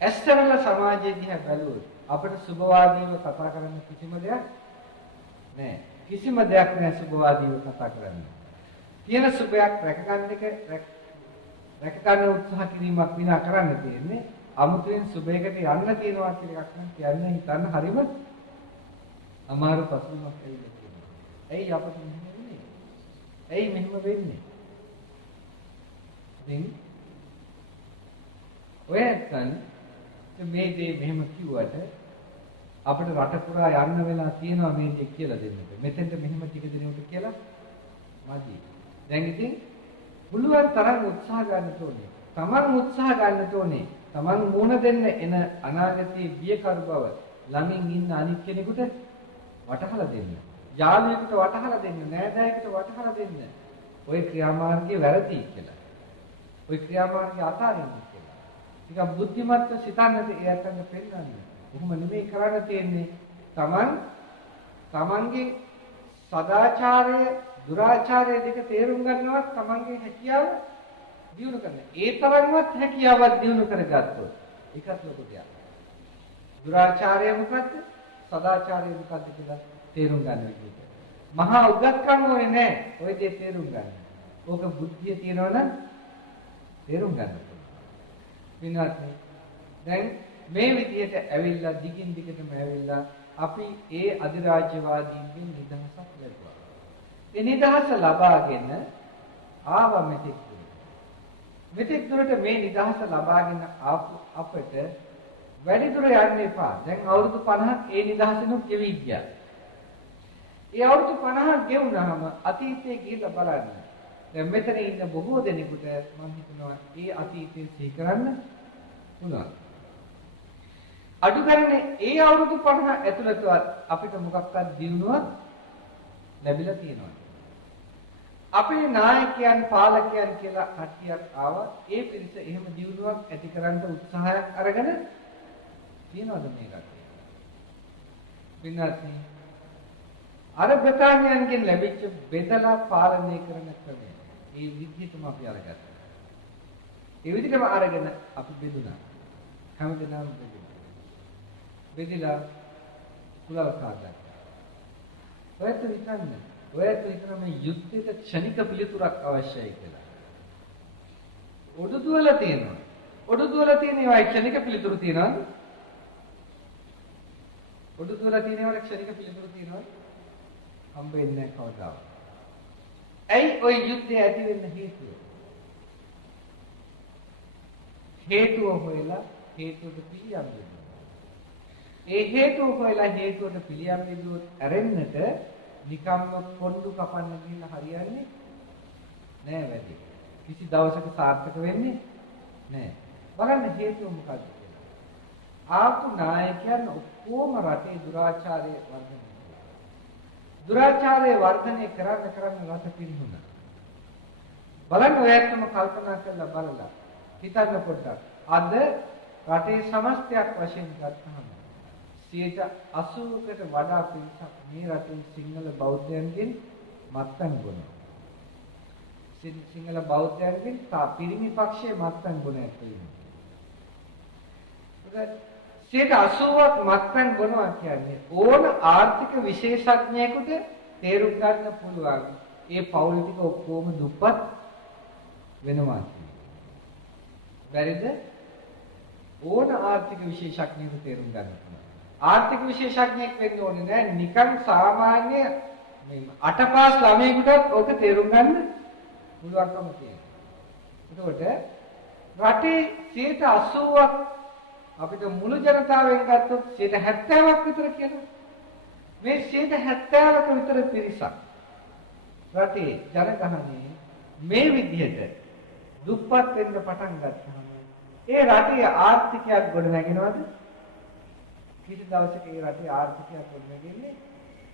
ඇස්තරල සමාජයේ දිහා බැලුවොත් අපිට සුබවාදීව කතා කරන්න කිසිම දෙයක් නැහැ. කිසිම දෙයක් නැහැ සුබවාදීව කතා කරන්න. තියෙන සුබයක් රැක ගන්න උත්සාහ කිරීමක් විනා කරන්න තියෙන්නේ. අමුතුවෙන් සුබයකට යන්න තියෙනවා කියලා එකක් නම් කියන්න හිතන්න හරිම අමාරු පසුබිමක් ඇවිල්ලා තියෙනවා. ඇයි අපිට මෙහෙම වෙන්නේ? ඇයි මෙහෙම වෙන්නේ? ඉතින් ඔය නැත්නම් මේ දේ මෙහෙම කිව්වට අපිට රට පුරා යන්න වෙලා තියෙනවා මේ දේ කියලා දෙන්නට. මෙතෙන්ට මෙහෙම ටික දිනකට කියලා මදි. දැන් ඉතින් පුළුවන් තරම් උත්සාහ ගන්න ඕනේ. Taman උත්සාහ ගන්න ඕනේ. Taman මුණ දෙන්න එන අනාගතයේ බියකරු බව ළමින් ඉන්න අනිත් කෙනෙකුට වටහලා දෙන්න. යාළුවෙකුට වටහලා දෙන්න, නෑදෑයෙකුට වටහලා දෙන්න. ওই ක්‍රියාමාර්ගයේ වැරදි කියලා. ওই ක්‍රියාමාර්ගය අතාරින්න කියලා. ටිකක් බුද්ධිමත්ව සිතන්නට එයාටම පෙන්නන්න. කොහොම නෙමෙයි කරන්න තියෙන්නේ. Tamanගේ සදාචාරය දුරාචාරය දෙක තේරුම් ගන්නවත් තමන්ගේ හැකියාව දියුණු කරන්න. ඒ තරම්වත් හැකියාවක් දියුණු කරගත්තොත් ඒකත් ලොකු දෙයක්. දුරාචාරය මොකද්ද? සදාචාරය මොකද්ද කියලා තේරුම් ගන්න විදිහට. මහා උගත්කම් ඕනේ නැහැ. ওই දේ තේරුම් ගන්න. ඕක බුද්ධිය තියනවනම් තේරුම් ගන්න පුළුවන්. දැන් මේ විදිහට ඇවිල්ලා දිගින් දිගටම ඇවිල්ලා අපි ඒ අධිරාජ්‍යවාදීන්ගෙන් නිදහසක් ලැබුවා. ඒ නිදහස ලබාගෙන ආව මෙතෙක් දුරට මේ නිදහස ලබාගෙන අපට වැඩි දුර යන්න එපා. දැන් අවුරුදු 50ක් ඒ නිදහසෙනුත් ගෙවි ගියා. ඒ අවුරුදු 50ක් ගෙවුනහම අතීතයේ ගිහිල්ලා බලන්න. දැන් මෙතන ඉන්න බොහෝ දෙනෙකුට මම හිතනවා ඒ අතීතය සිහි කරන්න පුළුවන්. අඩු ගන්නේ ඒ අවුරුදු 50 ඇතුළතවත් අපිට මොකක්වත් දිනුවක් ලැබිලා තියෙනවා. අපේ නායකයන් පාලකයන් කියලා කට්ටියක් ආවා. ඒ පිරිස එහෙම දිනුවක් ඇති කරන්න උත්සාහයක් අරගෙන තියනවද මේ කට්ටිය? විනාශී අර බ්‍රිතාන්‍යයන්ගෙන් ලැබිච්ච බෙදලා පාලනය කරන ක්‍රමය. ඒ විදිහටම අපි අරගත්තා. ඒ විදිහටම අරගෙන අපි බෙදුණා. හැමදෙනාම බෙදුණා. බෙදලා කුලල් කාගත්තා. ඔයත් විතරනේ. ඔයත් විතර මේ යුද්ධයට ක්ෂණික පිළිතුරක් අවශ්‍යයි කියලා. ඔඩුදුවල තියෙනවා. ඔඩුදුවල තියෙන ඒවා ක්ෂණික පිළිතුරු තියෙනවද? ඔඩුදුවල තියෙන ඒවා ක්ෂණික පිළිතුරු තියෙනවද? හම්බෙන්නේ නැහැ කවදාවත්. ඇයි ওই යුද්ධය ඇති වෙන්න හේතුව? හේතුව හොයලා හේතුවට පිළියම් දෙන්න. ඒ හේතුව හොයලා හේතුවට පිළියම් දෙදුවොත් ඇරෙන්නට නිකම්ම පොඩ්ඩු කපන්න ගිහින් හරියන්නේ නෑ වැඩි. කිසි දවසක සාර්ථක වෙන්නේ නෑ. බලන්න හේතුව මොකක්ද කියලා. ආපු නායකයන් ඔක්කොම රටේ දුරාචාරය වර්ධනය කළා. දුරාචාරය වර්ධනය කරන්න රට පිරිහුණා. බලන්න ඔයත්ම කල්පනා කරලා බලලා හිතන්න පොඩ්ඩක්. අද රටේ සමස්තයක් වශයෙන් ගත්තහම 80%කට වඩා පිරිසක් මේ රටේ සිංහල බෞද්ධයන්ගෙන් මත්පැන් බොනවා. සිංහල බෞද්ධයන්ගෙන් පිරිමි පක්ෂයේ මත්පැන් බොන ඇත්තේ. 80%ක් මත්පැන් බොනවා කියන්නේ ඕන ආර්ථික විශේෂඥයෙකුට තේරුම් ගන්න පුළුවන්. ඒ පෞල් ටික ඔක්කොම දුප්පත් වෙනවා. බැරිද? ඕන ආර්ථික විශේෂඥයෙකුට තේරුම් ගන්න පුළුවන්. ආර්ථික විශේෂඥයෙක් වෙන්න ඕනේ නෑ. නිකන් සාමාන්‍ය මේ 8 පාස් ළමයෙකුටත් ඕක තේරුම් ගන්න පුළුවන්කම තියෙනවා. එතකොට රටේ 80%ක් අපිට මුළු ජනතාවෙන් ගත්තොත් 70%ක් විතර කියනවා. මේ 70%ක විතර පිරිසක් රටේ ජනගහනයේ මේ විදිහට දුප්පත් වෙන්න පටන් ගත්තාම ඒ රටේ ආර්ථිකයක් ගොඩ නැගෙනවද? කිසි දවසක ඒ රටේ ආර්ථිකයක් ගොඩ නැගෙන්නේ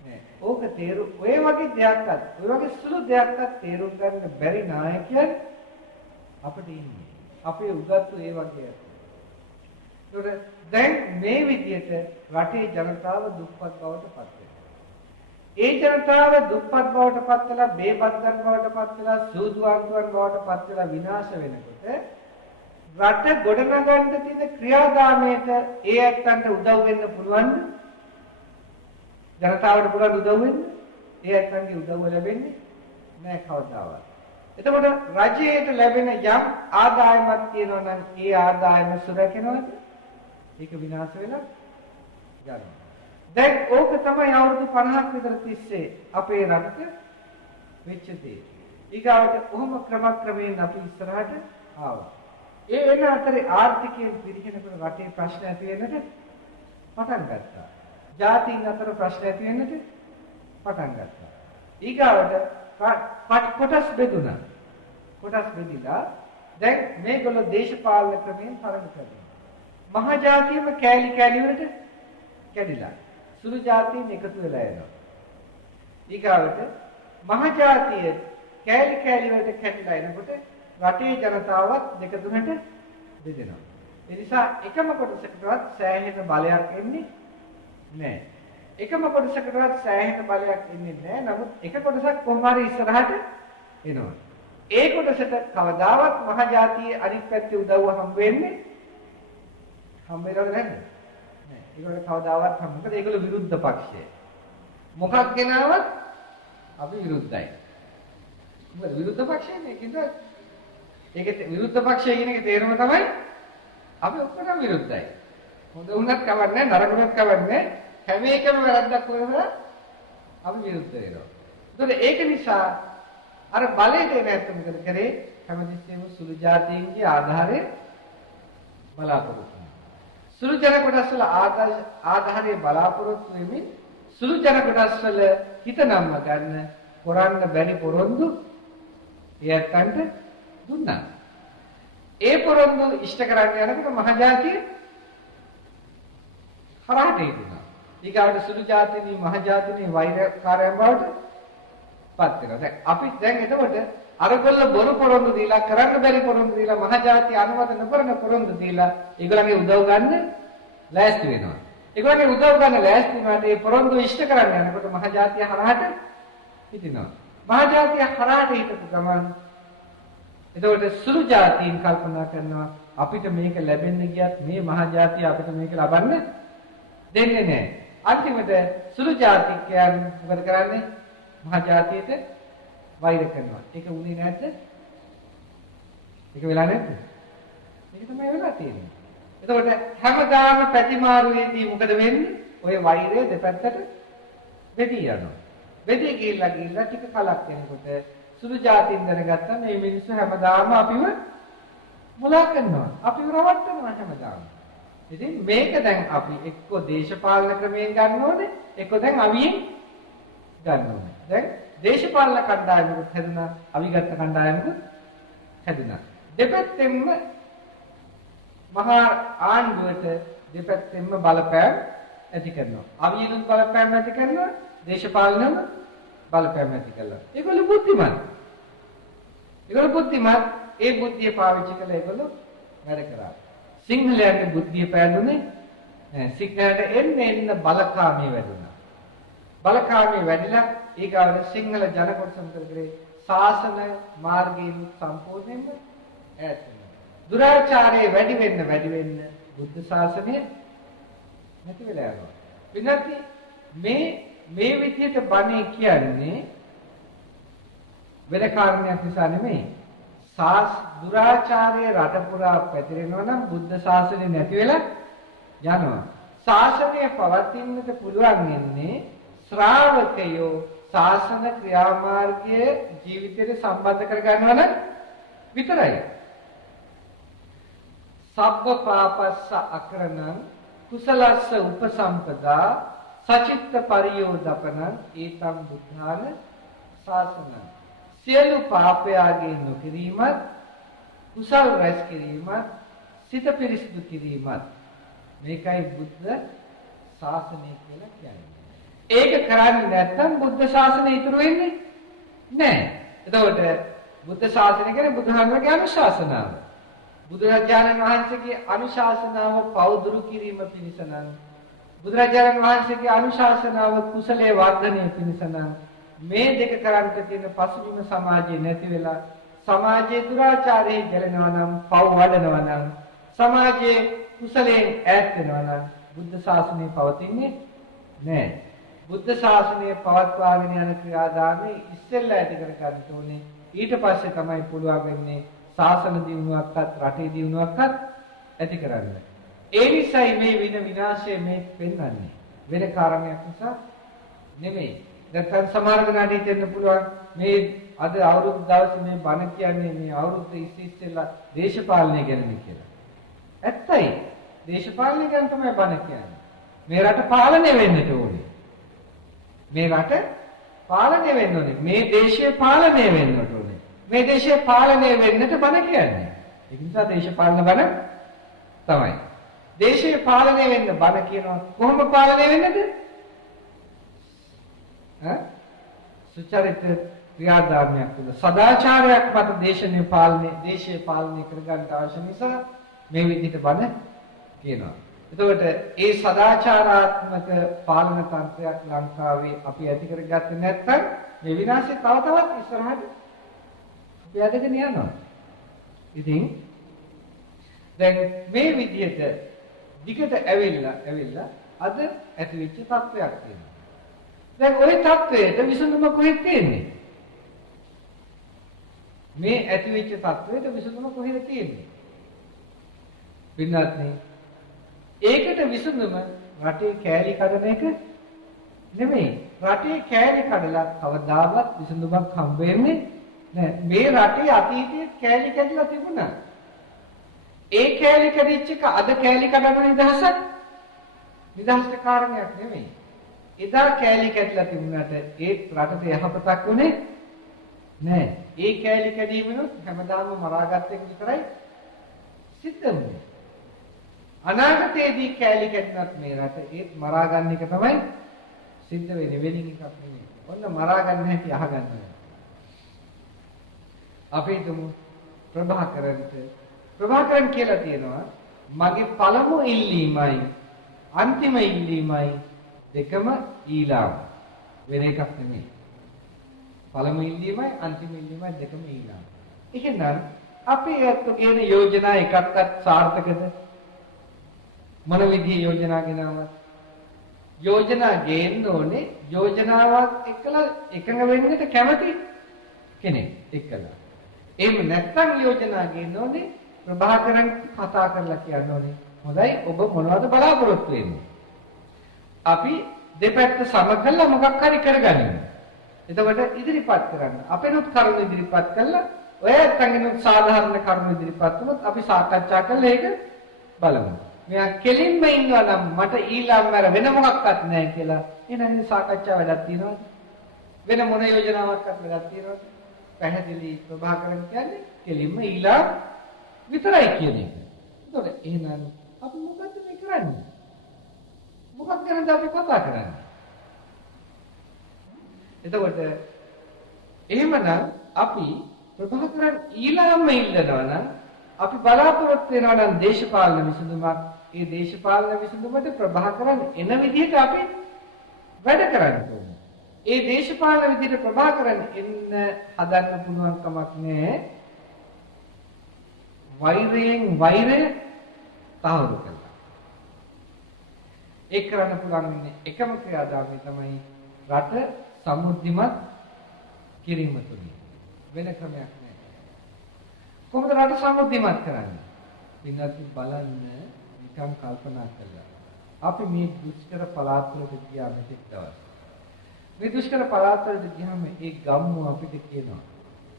නෑ. ඕක ඔය වගේ දෙයක්වත් ඔය වගේ සුළු දෙයක්වත් තේරුම් ගන්න බැරි නායකයන් අපිට ඉන්නේ. අපේ උගත්තු ඒ වගේ. ඒතකොට දැන් මේ විදිහට රටේ ජනතාව දුප්පත් බවට පත් වෙනවා. ඒ ජනතාව දුප්පත් බවට පත් වෙලා බේබද්දන් බවට පත් වෙලා සූදුවන්තුන් බවට පත් වෙලා විනාශ වෙනකොට රට ගොඩනගන්න තියෙන ක්‍රියාදාමයට ඒ ඇත්තන්ට උදව් වෙන්න පුළුවන්. ජනතාවට පුළුවන් උදව් වෙන්න. ඒ ඇත්තන්ගේ උදව්ව ලැබෙන්නේ නැහැ කවදාවත්. එතකොට රජයට ලැබෙන යම් ආදායමක් තියෙනවා නම් ඒ ආදායම සුරකින්නවද? ඒක විනාශ වෙලා යනවා. දැන් ඕක තමයි අවුරුදු 50ක් විතර තිස්සේ අපේ රටට වෙච්ච දේ. ඊගාවට කොහොම ක්‍රමක්‍රමයෙන් අපි ඉස්සරහට ආවා. ඒ එන අතරේ ආර්ථිකයෙන් පිරිහෙනකොට රටේ ප්‍රශ්න ඇති වෙන්නට පටන් ගත්තා. ජාතීන් අතර ප්‍රශ්න ඇති වෙන්නට පටන් ගත්තා. ඊගාවට කොටස් බෙදුණා. කොටස් බෙදිලා දැන් මේගොල්ලෝ දේශපාලන ක්‍රමයෙන් තරඟ කරනවා. මහ ජාතියම කෑලි කෑලි වලට කැඩිලා. සුළු ජාතීන් එකතු වෙලා යනවා. ඊගාවට මහ ජාතිය කෑලි කෑලි වලට කැඩිලා එනකොට රටේ ජනතාවත් දෙක තුනට බෙදෙනවා. ඒ නිසා එකම කොටසකටවත් සෑහෙන බලයක් එන්නේ නැහැ. එකම කොටසකටවත් සෑහෙන බලයක් එන්නේ නැහැ. නමුත් එක කොටසක් කොහොම හරි ඉස්සරහට එනවා. ඒ කොටසට කවදාවත් මහජාතියේ අනිත් පැත්තේ උදව්ව හම්බ වෙන්නේ හම්බ වෙනවද නැද්ද? නෑ. ඒගොල්ලෝ කවදාවත් හම්බ. මොකද ඒගොල්ලෝ විරුද්ධ පක්ෂය. මොකක් ගෙනාවත් අපි විරුද්ධයි. මොකද විරුද්ධ පක්ෂයනේ කිව්වොත් ඒකේ විරුද්ධ පක්ෂය කියන එකේ තේරුම තමයි අපි ඔක්කොම විරුද්ධයි. හොඳ වුණත් කවන්නේ නරක වුණත් කවන්නේ හැම එකම වැරද්දක් කරනවා අපි විරුද්ධ වෙනවා. ඒතකොට ඒක නිසා අර බලයට එන ඇත්ත මොකද කරේ? හැමතිස්සෙම සුළු જાතීන්ගේ ආධාරය බලාපොරොත්තු වෙනවා. සුළු ජන කොටස් වල ආධාරය බලාපොරොත්තු වෙමින් සුළු ජන කොටස් වල හිත නම්ම ගන්න කරන්න බැරි පොරොන්දු එයන්ට දුන්නා. ඒ පොරොන්දු ඉෂ්ට කරන්න යනකොට මහජාතිය හරහට ඉදුණා. ඊගාට සුළු ජාතිනී මහජාතිනී වෛරකාරයන් බවට පත් වෙනවා. දැන් අපි දැන් එතකොට අරගොල්ල බොරු පොරොන්දු දීලා කරන්න බැරි පොරොන්දු දීලා මහජාතිය අනුමත නොකරන පොරොන්දු දීලා ඒගොල්ලන්ගේ උදව් ගන්න ලෑස්ති වෙනවා. ඒගොල්ලන්ගේ උදව් ගන්න ලෑස්ති වුණාට ඒ පොරොන්දු ඉෂ්ට කරන්න යනකොට මහජාතිය හරහට හිටිනවා. මහජාතිය හරහට හිටපු ගමන් එතකොට සුළු ජාතීන් කල්පනා කරනවා අපිට මේක ලැබෙන්න ගියත් මේ මහජාතිය අපිට මේක ලබන්න දෙන්නේ නැහැ. අන්තිමට සුළු ජාතිකයන් මොකද කරන්නේ? මහජාතියට වෛර කරනවා. ඒක උනේ නැද්ද? ඒක වෙලා නැද්ද? ඒක තමයි වෙලා තියෙන්නේ. එතකොට හැමදාම පැතිමාරුවේදී මොකද වෙන්නේ? ඔය වෛරය දෙපැත්තට බෙදී යනවා. බෙදී ගිහිල්ලා ටික කලක් යනකොට සුළු ජාතින් දැනගත්තා මේ මිනිස්සු හැමදාම අපිව මුලා කරනවා. අපිව රවට්ටනවා හැමදාම. ඉතින් මේක දැන් අපි එක්ක දේශපාලන ක්‍රමයෙන් ගන්න ඕනේ, එක්ක දැන් අවියෙන් ගන්න ඕනේ. දැන් දේශපාලන කණ්ඩායමකුත් හැදුනා, අවිගත කණ්ඩායමකුත් හැදුනා. දෙපැත්තෙන්ම මහා ආණ්ඩුවට දෙපැත්තෙන්ම බලපෑම් ඇති කරනවා. අවියනුත් බලපෑම් ඇති කරනවා, දේශපාලනම බලපෑම් ඇති කළා. ඒගොල්ලෝ බුද්ධිමත්. ඒ බුද්ධිය පාවිච්චි කළා ඒගොල්ලෝ වැඩ කරා. සිංහලයන්ගේ බුද්ධිය පෑදුනේ සිංහලට එන්න බලකාමී වැඩුණා. බලකාමී වැඩිලා ඊගාවට සිංහල ජන කොටස මොකද කරේ? ශාසන මාර්ගයෙන් සම්පූර්ණයෙන්ම ඈත් වෙනවා. දුරාචාරයේ වැඩි වෙන්න බුද්ධ ශාසනය නැති වෙලා යනවා. විනාති මේ විදිහට බණේ කියන්නේ වෙන කාරණයක් නිසා නෙමෙයි. දුරාචාරයේ රට පුරා පැතිරෙනවා නම් බුද්ධ ශාසනය නැති වෙලා යනවා. ශාසනය පවතින්නට පුළුවන් වෙන්නේ ශ්‍රාවකයෝ ශාසන ක්‍රියාමාර්ගයේ ජීවිතයට සම්බන්ධ කරගන්නවා නම් විතරයි. සබ්බ පාපස්ස අකරණං කුසලස්ස උපසම්පදා සචිත්ත පරියෝදපනං ඒතම් බුද්ධාන ශාසනං. සියලු පාපයාගේ නොකිරීමත් කුසල් රැස් කිරීමත් සිත පිරිසිදු කිරීමත් මේකයි බුද්ධ ශාසනය කියලා කියන්නේ. ඒක කරන්නේ නැත්නම් බුද්ධ ශාසනය ඉතුරු වෙන්නේ නැහැ. එතකොට බුද්ධ ශාසනය කියන්නේ බුදුහාමුදුරගේ අනුශාසනාව. බුදුරජාණන් වහන්සේගේ අනුශාසනාව පවදුරු කිරීම පිණිස නම් බුදුරජාණන් වහන්සේගේ අනුශාසනාව කුසලයේ වර්ධනය පිණිස නම් මේ දෙක කරන්ට තියෙන පසුබිම සමාජයේ නැති වෙලා සමාජයේ දුරාචාරයේ ගැලෙනවා නම් පව් වඩනවා නම් සමාජයේ කුසලයෙන් ඈත් වෙනවා නම් බුද්ධ ශාසනය පවතින්නේ නැහැ. බුද්ධ ශාසනය පවත්වාගෙන යන ක්‍රියාදාමයේ ඉස්සෙල්ලා ඇති කර ගන්න ඕනේ. ඊට පස්සේ තමයි පුළුවන් වෙන්නේ ශාසන දියුණුවක්වත් රටේ දියුණුවක්වත් ඇති කරන්න. ඒ නිසායි මේ විනාශය මේ පෙන්වන්නේ. වෙන කාරණයක් නිසා නෙමෙයි. දැන් සමහර කෙනාට හිතෙන්න පුළුවන් මේ අද අවුරුදු දවසේ මේ බණ කියන්නේ මේ අවුරුද්ද ඉස්සෙල්ලා දේශපාලනය ගැන කියලා. ඇත්තයි. දේශපාලනය ගැන තමයි බණ කියන්නේ. මේ රට පාලනය වෙන්න ඕනේ. මේ රට පාලනය වෙන්න ඕනේ. මේ දේශය පාලනය වෙන්න ඕනේ. මේ දේශය පාලනය වෙන්නට බණ කියන්නේ. ඒ නිසා දේශපාලන බණ තමයි. දේශය පාලනය වෙන්න බණ කියනවා. කොහොම පාලනය වෙන්නද? සුචරිත ක්‍රියාදාමයක් තුළ සදාචාරයක් මත දේශය පාලනය කරගන්න අවශ්‍ය නිසා මේ විදිහට බණ කියනවා. එතකොට ඒ සදාචාරාත්මක පාලන තන්ත්‍රයක් ලංකාවේ අපි ඇති කරගත්තේ නැත්නම් මේ විනාශය තව තවත් ඉස්සරහට අපි අදගෙන යනවා. ඉතින් දැන් මේ විදිහට දිගට ඇවිල්ලා අද ඇතිවෙච්ච තත්වයක් තියෙනවා. දැන් ওই තත්වයට විසඳුම කොහෙද තියෙන්නේ? මේ ඇතිවෙච්ච තත්වයට විසඳුම කොහෙද තියෙන්නේ? පින්වත්නි, ඒකට විසඳුම රටේ කෑලි කඩන එක නෙමෙයි. රටේ කෑලි කඩලා කවදාවත් විසඳුමක් හම්බ වෙන්නේ නැහැ. මේ රටේ අතීතයේ කෑලි කැඩලා තිබුණා. ඒ කෑලි කැඩිච්ච එක අද කෑලි කඩන නිදහසට කාරණයක් නෙමෙයි. එදා කෑලි කැඩලා තිබුණාට ඒ රටට යහපතක් උනේ නැහැ. ඒ කෑලි කැඩීමනොත් හැමදාම මරාගත්තෙක් විතරයි සිද්ධ වෙන්නේ. අනාගතයේදී කෑලි කැඩුණත් මේ රට ඒත් මරා ගන්න එක තමයි සිද්ධ වෙන්නේ. වෙනින් එකක් නෙමෙයි. ඔන්න මරා ගන්න හැටි අහගන්න. අපි තුමු ප්‍රභාකරන් කියලා තියෙනවා මගේ පළමු ඉල්ලීමයි අන්තිම ඉල්ලීමයි දෙකම ඊළාම. වෙන එකක් නෙමෙයි. පළමු ඉල්ලීමයි අන්තිම ඉල්ලීමයි දෙකම ඊළාම. එහෙනම් අපි ඒත් කියන යෝජනා එකක්වත් සාර්ථකද? මොන විදිහේ යෝජනා ගෙනාවත් යෝජනා ගේන්න ඕනේ යෝජනාවක් එක්කලා එකඟ වෙන්නට කැමති කෙනෙක් එක්කලා. එහෙම නැත්නම් යෝජනා ගේන්න ඕනේ ප්‍රභාකරන් කතා කරලා කියන්න ඕනේ හොඳයි ඔබ මොනවද බලාපොරොත්තු වෙන්නේ? අපි දෙපැත්ත සම කළා මොකක් හරි කරගනිමු. එතකොට ඉදිරිපත් කරන්න. අපේනොත් කරුණු ඉදිරිපත් කළා ඔයත් අංගෙනොත් සාධාරණ කරුණු ඉදිරිපත් වුණොත් අපි සාකච්ඡා කරලා ඒක බලමු. මෙයා කෙලින්ම ඉන්නවා නම් මට ඊළඟ මර වෙන මොකක්වත් නැහැ කියලා. එහෙනම් සාකච්ඡා වැඩක් තියෙනවද? වෙන මොන යෝජනාවක්වත් වැඩක් තියෙනවද? පැහැදිලි ප්‍රභාකරන් කියන්නේ කෙලින්ම ඊළඟ විතරයි කියන එක. එතකොට එහෙනම් අපි මොකද්ද මේ කරන්නේ? මොකක් ගැනද අපි කතා කරන්නේ? එතකොට එහෙමනම් අපි ප්‍රභාකරන් ඊළඟම ඉල්ලනවා නම් අපි බලාපොරොත්තු වෙනවා නම් දේශපාලන විසඳුමක්. ඒ දේශපාලන විසඳුමට ප්‍රභාකරන් එන විදිහට අපි වැඩ කරන්න ඕනේ. ඒ දේශපාලන විදිහට ප්‍රභාකරන් එන්න හදන්න පුළුවන් කමක් නැහැ. වෛරයෙන් වෛරය තහවුරු කරලා. ඒක කරන්න පුළුවන් එකම ක්‍රියාදාමය තමයි රට සමෘද්ධිමත් කිරීම තුලින්. වෙන ක්‍රමයක් නැහැ. කොහොමද රට සමෘද්ධිමත් කරන්නේ? පින්වත් බලන්න නිකම් කල්පනා කළා. අපි මේ දුෂ්කර පළාත්වලට ගියා මෙතෙක් දවස්. මේ දුෂ්කර පළාත්වලට ගියාම ඒ ගම්මු අපිට කියනවා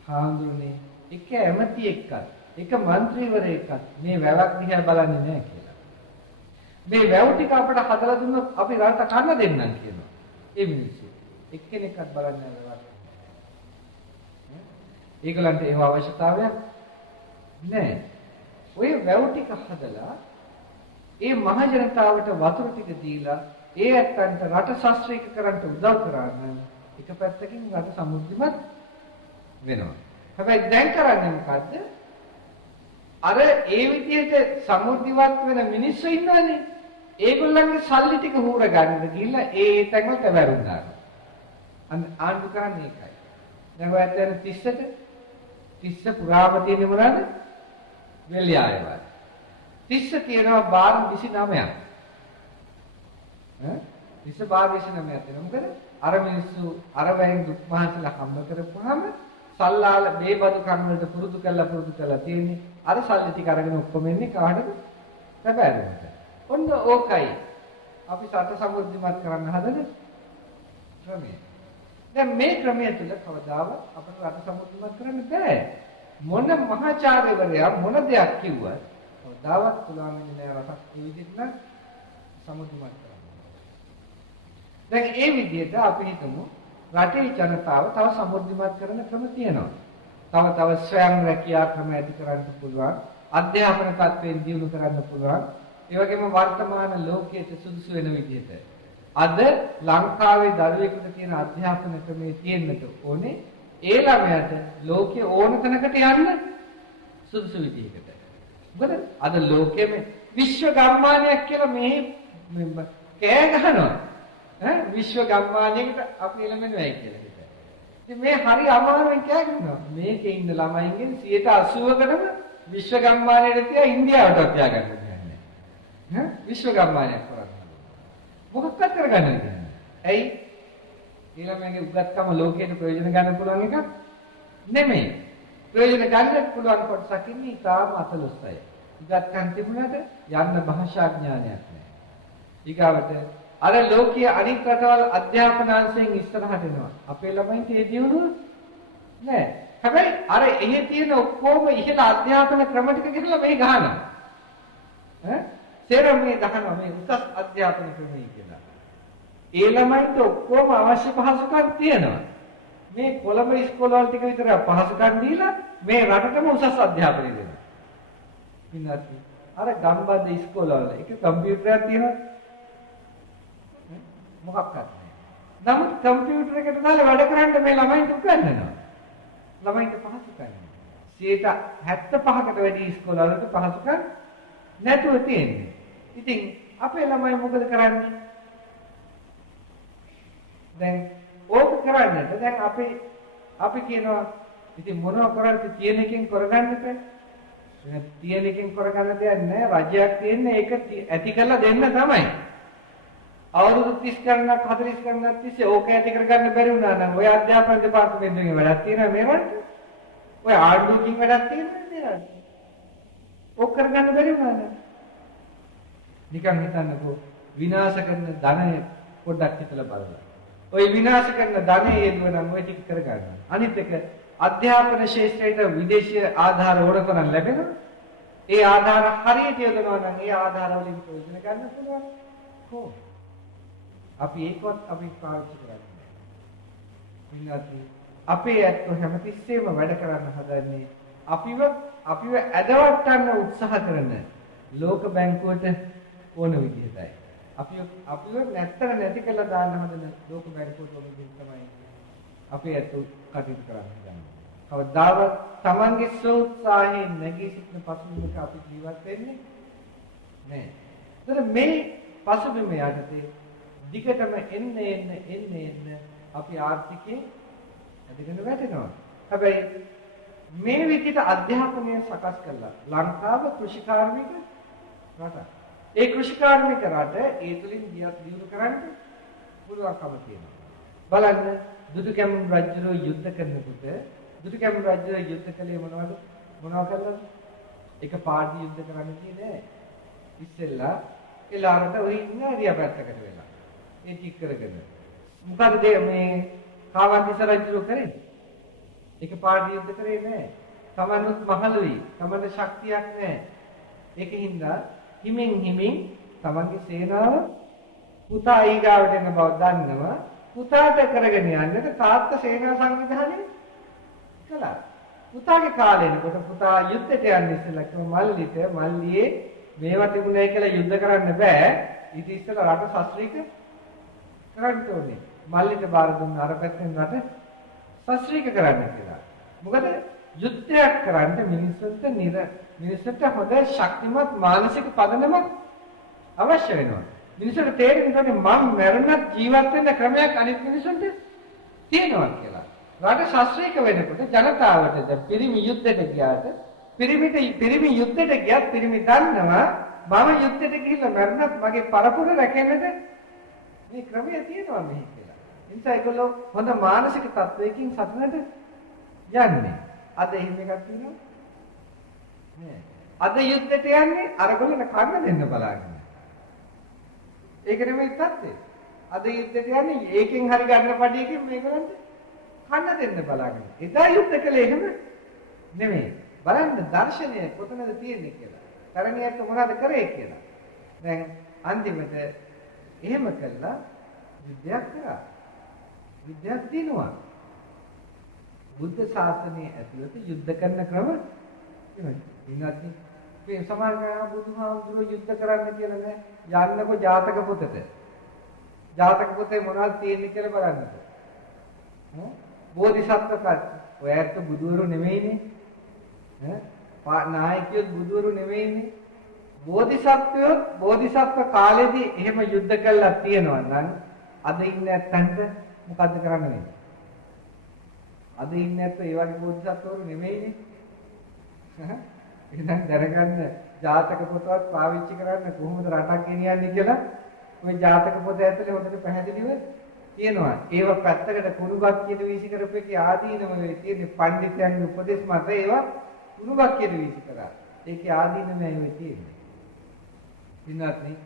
හාමුදුරනේ එක ඇමති එක්කත් එක മന്ത്രിවරයෙක්වත් මේ වැවක් දිහා බලන්නේ නැහැ කියලා. මේ වැව ටික අපිට හදලා දුන්නොත් අපි රට කන්න දෙන්නම් කියනවා. ඒ මිනිස්සු එක්කෙනෙක්වත් බලන්නේ නැහැ. ඒගොල්ලන්ට ඒව අවශ්‍යතාවයක් නැහැ. ඔය වැව ටික හදලා ඒ මහ ජනතාවට වතුර ටික දීලා ඒ ඇත්තන්ට රට ශාස්ත්‍රීය කරන්න උදව් කරා නම් එක පැත්තකින් රට සමෘද්ධිමත් වෙනවා. හැබැයි දැන් කරන්නේ මොකද්ද? අර ඒ විදිහට සමෘද්ධිමත් වෙන මිනිස්සු ඉන්නවනේ. ඒගොල්ලන්ගේ සල්ලි ටික හූර ගන්නද ගිහිල්ලා ඒ තැන්වලට වැරුණා. ආණ්ඩු කරන්නේ ඒකයි. දැන් ඔය ඇත්තට 30 පුරාම තියෙන්නේ මොනවද? වෙල්යායවල. 30 තියෙනවා බාර් 29ක්. 30 බාර් 29ක් තියෙනවා. මොකද අර මිනිස්සු අර වැයෙන් දුක් මහන්සිලා හම්බ කරපුවාම සල්ලාල බේබදු කන් වලට පුරුදු කරලා තියෙන්නේ. අර සල්ලි ටික අරගෙන ඔක්කොම එන්නේ කාටද? සැබෑරුමට. ඔන්න ඕකයි. අපි රට සමෘද්ධිමත් කරන්න හදන ක්‍රමය. දැන් මේ ක්‍රමය තුල කවදාවත් අපිට රට සමෘද්ධිමත් කරන්න බෑ. මොන මහාචාර්යවරයා මොන දෙයක් කිව්වත් කවදාවත් පුළුවන් වෙන්නේ නෑ රටක් මේ විදිහට නම් සමෘද්ධිමත් කරන්න. දැන් ඒ විදිහට අපි හිතමු රටේ ජනතාව තව සමෘද්ධිමත් කරන ක්‍රම තියෙනවා. තව ස්වයං රැකියා ක්‍රම ඇති කරන්න පුළුවන්. අධ්‍යාපන තත්ත්වයෙන් දියුණු කරන්න පුළුවන්. ඒ වගේම වර්තමාන ලෝකයේ සුදුසු වෙන විදිහට අද ලංකාවේ දරුවෙකුට තියෙන අධ්‍යාපන ක්‍රමයේ තියෙන්නට ඕනේ ඒ ළමයාට ලෝකයේ ඕන තැනකට යන්න සුදුසු විදිහකට. මොකද අද ලෝකයේ විශ්ව ගම්මානයක් කියලා මේ කෑ ගහනවා. විශ්ව ගම්මානයකට අපි එළඹෙනවා කියලා හිතයි. ඉතින් මේ හරි අමාරුවෙන් කෑ ගහනවා. මේකේ ඉන්න ළමයින්ගෙන් 80%කටම විශ්ව ගම්මානයට තියා ඉන්දියාවට තියාගන්න දෙන්නේ. විශ්ව ගම්මානයක් කරන්නේ. මොකක්ද කරගන්නේ කියන්නේ? ඇයි? ඊළඟගේ උගත්කම ලෝකයට ප්‍රයෝජන ගන්න පුළුවන් එකක් නෙමෙයි. ප්‍රයෝජන ගන්න පුළුවන් කොටසක් ඉන්නේ තාම අතලොස්සයි. උගත්කම් තිබුණාට යන්න භාෂා ඥානයක් නැහැ. ඊගාවට අර ලෝකීය අනිත් රටවල් අධ්‍යාපනාංශයෙන් ඉස්සරහට එනවා. අපේ ළමයින්ට ඒ දියුණුව නැහැ. හැබැයි අර එහි තියෙන ඔක්කොම ඉහළ අධ්‍යාපන ක්‍රම ටික ගිහලා මේ ගහනවා. සේරම මේ ගහනවා මේ උසස් අධ්‍යාපන ක්‍රමයි කියලා. ඒ ළමයින්ට ඔක්කොම අවශ්‍ය පහසුකම් තියෙනවා. මේ කොළඹ ඉස්කෝලවල ටික විතර පහසුකම් දීලා මේ රටටම උසස් අධ්‍යාපනය දෙනවා. ඉන්නත් අර ගම්බද ඉස්කෝලවල එක කම්පියුටරයක් තියෙනවා. මොකක්වත් නැහැ. නමුත් කම්පියුටර් එකට දාලා වැඩ කරන්න මේ ළමයින්ට උගන්වනවා. ළමයින්ට පහසුකම්. 75%කට වැඩි ඉස්කෝලවලට පහසුකම් නැතුව තියෙන්නේ. ඉතින් අපේ ළමයි මොකද කරන්නේ? දැන් ඕක කරන්නට දැන් අපි කියනවා ඉතින් මොනවා කරන්නද තියෙන එකෙන් කරගන්න බෑ. තියෙන එකෙන් කරගන්න දෙයක් නෑ. රජයක් තියෙන්නේ ඒක ඇති කරලා දෙන්න තමයි. අවුරුදු 30 ගණනක් 40 ගණනක් තිස්සේ ඕක ඇති කරගන්න බැරි වුණා නම් ඔය අධ්‍යාපන දෙපාර්තමේන්තුවේ වැඩක් තියෙනවා මේවට. ඔය ආණ්ඩුවකින් වැඩක් තියෙනවා නේද? ඕක කරගන්න බැරි වුණා නම් නිකන් හිතන්නකෝ විනාශ කරන ධනය පොඩ්ඩක් හිතලා බලන්න. ඔය විනාශ කරන ධනය එළුව නම් ඔය ටික කරගන්න. අනිත් එක අධ්‍යාපන ශාස්ත්‍රයට විදේශීය ආධාර ඕන කරන් ලැබෙනවා. ඒ ආධාර හරියට යොදනවා නම් ඒ ආධාර වලින් ප්‍රයෝජන ගන්න පුළුවන්. කොහොමද? අපි ඒකවත් අපි පාවිච්චි කරන්නේ නැහැ. අපේ ඇත්තෝ හැමතිස්සෙම වැඩ කරන්න හදන්නේ අපිව ඇදවට්ටන්න උත්සාහ කරන ලෝක බැංකුවට ඕන විදිහටයි. අපිව නැත්තර නැති කරලා දාන්න හදන ලෝක බැංකුවට ඕන විදිහට තමයි අපේ ඇත්තෝ කටයුතු කරන්නේ. කවදාවත් Tamange සෝත්සාහයෙන් නැගී සිටින පසුබිමක අපි ජීවත් වෙන්නේ නැහැ. ඒතර මේ පසුබිම යටතේ දිගටම එන්න අපි ආර්ථිකයේ ඇදගෙන වැටෙනවා. හැබැයි මේ විදිහට අධ්‍යාපනය සකස් කළා ලංකාව කෘෂිකාර්මික රටක්. ඒ කෘෂිකාර්මික රට ඒ තුලින් දියුණු කරන්න පුළුවන්කම තියෙනවා. බලන්න දුටුගැමුණු රජුරෝ යුද්ධ කරනකොට දුටුගැමුණු රජුරෝ යුද්ධ කළේ මොනවද කළාද? එක පාඩි යුද්ධ කරන්න කියන්නේ ඉස්සෙල්ලා එලාරට ඔය ඉන්න හරිය පැත්තකට වෙලා. ඒ ටික කරගෙන. මොකද මේ කාවන්තිස රජුරෝ කරේ? එක පාඩි යුද්ධ කරේ නැහැ. තමනුත් මහලුයි. තමන්ට ශක්තියක් නැහැ. ඒකින්ද හිමින් තමන්ගේ සේනාව පුතා ඊගාවට එන බව දන්නවා. පුතාට කරගෙන යන්නට තාත්තා සේනා සංවිධානය කළා. පුතාගේ කාලේ එනකොට පුතා යුද්ධයට යන්න ඉස්සෙල්ලා කිව්ව මල්ලියේ මේවා තිබුණේ කියලා යුද්ධ කරන්න බෑ. ඊට ඉස්සෙල්ලා රට ශාස්ත්‍රීක කරන්න ඕනේ. මල්ලිට බාර දුන්න අර පැත්තෙන් රට ශාස්ත්‍රීක කරන්න කියලා. මොකද යුද්ධයක් කරන්න මිනිස්සුන්ට හොඳ ශක්තිමත් මානසික පදනමක් අවශ්‍ය වෙනවා. මිනිස්සුන්ට තේරෙන්න ඕනේ මම මරණත් ජීවත් වෙන්න ක්‍රමයක් අනිත් මිනිස්සුන්ට තියෙනවා කියලා. රට ශාස්ත්‍රීක වෙනකොට ජනතාවට පිරිමි යුද්ධයට ගියාට පිරිමි යුද්ධයට ගියත් පිරිමි දන්නවා මම යුද්ධයට ගිහිල්ලා මරණත් මගේ පරපුර රැකෙන්නද මේ ක්‍රමය තියෙනවා මෙහි කියලා. නිසා ඒගොල්ලෝ හොඳ මානසික තත්වයකින් සතුටට යන්නේ. අද එහෙම එකක් තියෙනවා නෑ. අද යුද්ධයට යන්නේ අරගොල්ලන් කන්න දෙන්න බලාගෙන. ඒක නෙමෙයි තත්ත්වය. අද යුද්ධයට යන්නේ ඒකෙන් හරි ගන්න පඩියකින් මේගොල්ලන්ට කන්න දෙන්න බලාගෙන. එදා යුද්ධ කළේ එහෙම නෙමෙයි. බලන්න දර්ශනය කොතනද තියෙන්නේ කියලා. තරණියට මොනවද කරේ කියලා. දැන් අන්තිමට එහෙම කළා විද්‍යාවක් කරා. විද්‍යාවක් දිනුවා. බුද්ධ ශාසනයේ ඇතුළත යුද්ධ කරන ක්‍රම තියෙනවා. මේ සමාජය බුදුහාමුදුරුවෝ යුද්ධ කරන්න කියලා නෑ. යන්නකො ජාතක පොතට. ජාතක පොතේ මොනවද තියෙන්නේ කියලා බලන්නකො. බෝධිසත්ව කත් ඔයත් බුදුවරු නෙමෙයිනේ. නායකයෝ බුදුවරු නෙමෙයිනේ. බෝධිසත්ව කාලෙදී එහෙම යුද්ධ කළා තියෙනවා නම් අද ඉන්නේ නැත්තන්ට මොකද්ද කරන්න වෙන්නේ? අද ඉන්නේ නැත්නම් ඒ වගේ බෝධිසත්වවරු නෙමෙයිනේ. එහෙනම් දැනගන්න ජාතක පොතවත් පාවිච්චි කරන්න කොහොමද රටක් ගෙනියන්නේ කියලා ওই ජාතක පොත ඇතුලේ හොඳට පැහැදිලිව තියෙනවා. ඒව පැත්තකට කුණුබක් කියන වීසි කරපු එකේ ආදීනම වෙයි තියෙන්නේ පඬිතුයන්ගේ උපදේශ මත ඒවා කුණුබක් කියන වීසි කරා. ඒකේ ආදීනමයි වෙයි තියෙන්නේ. විනාත්නි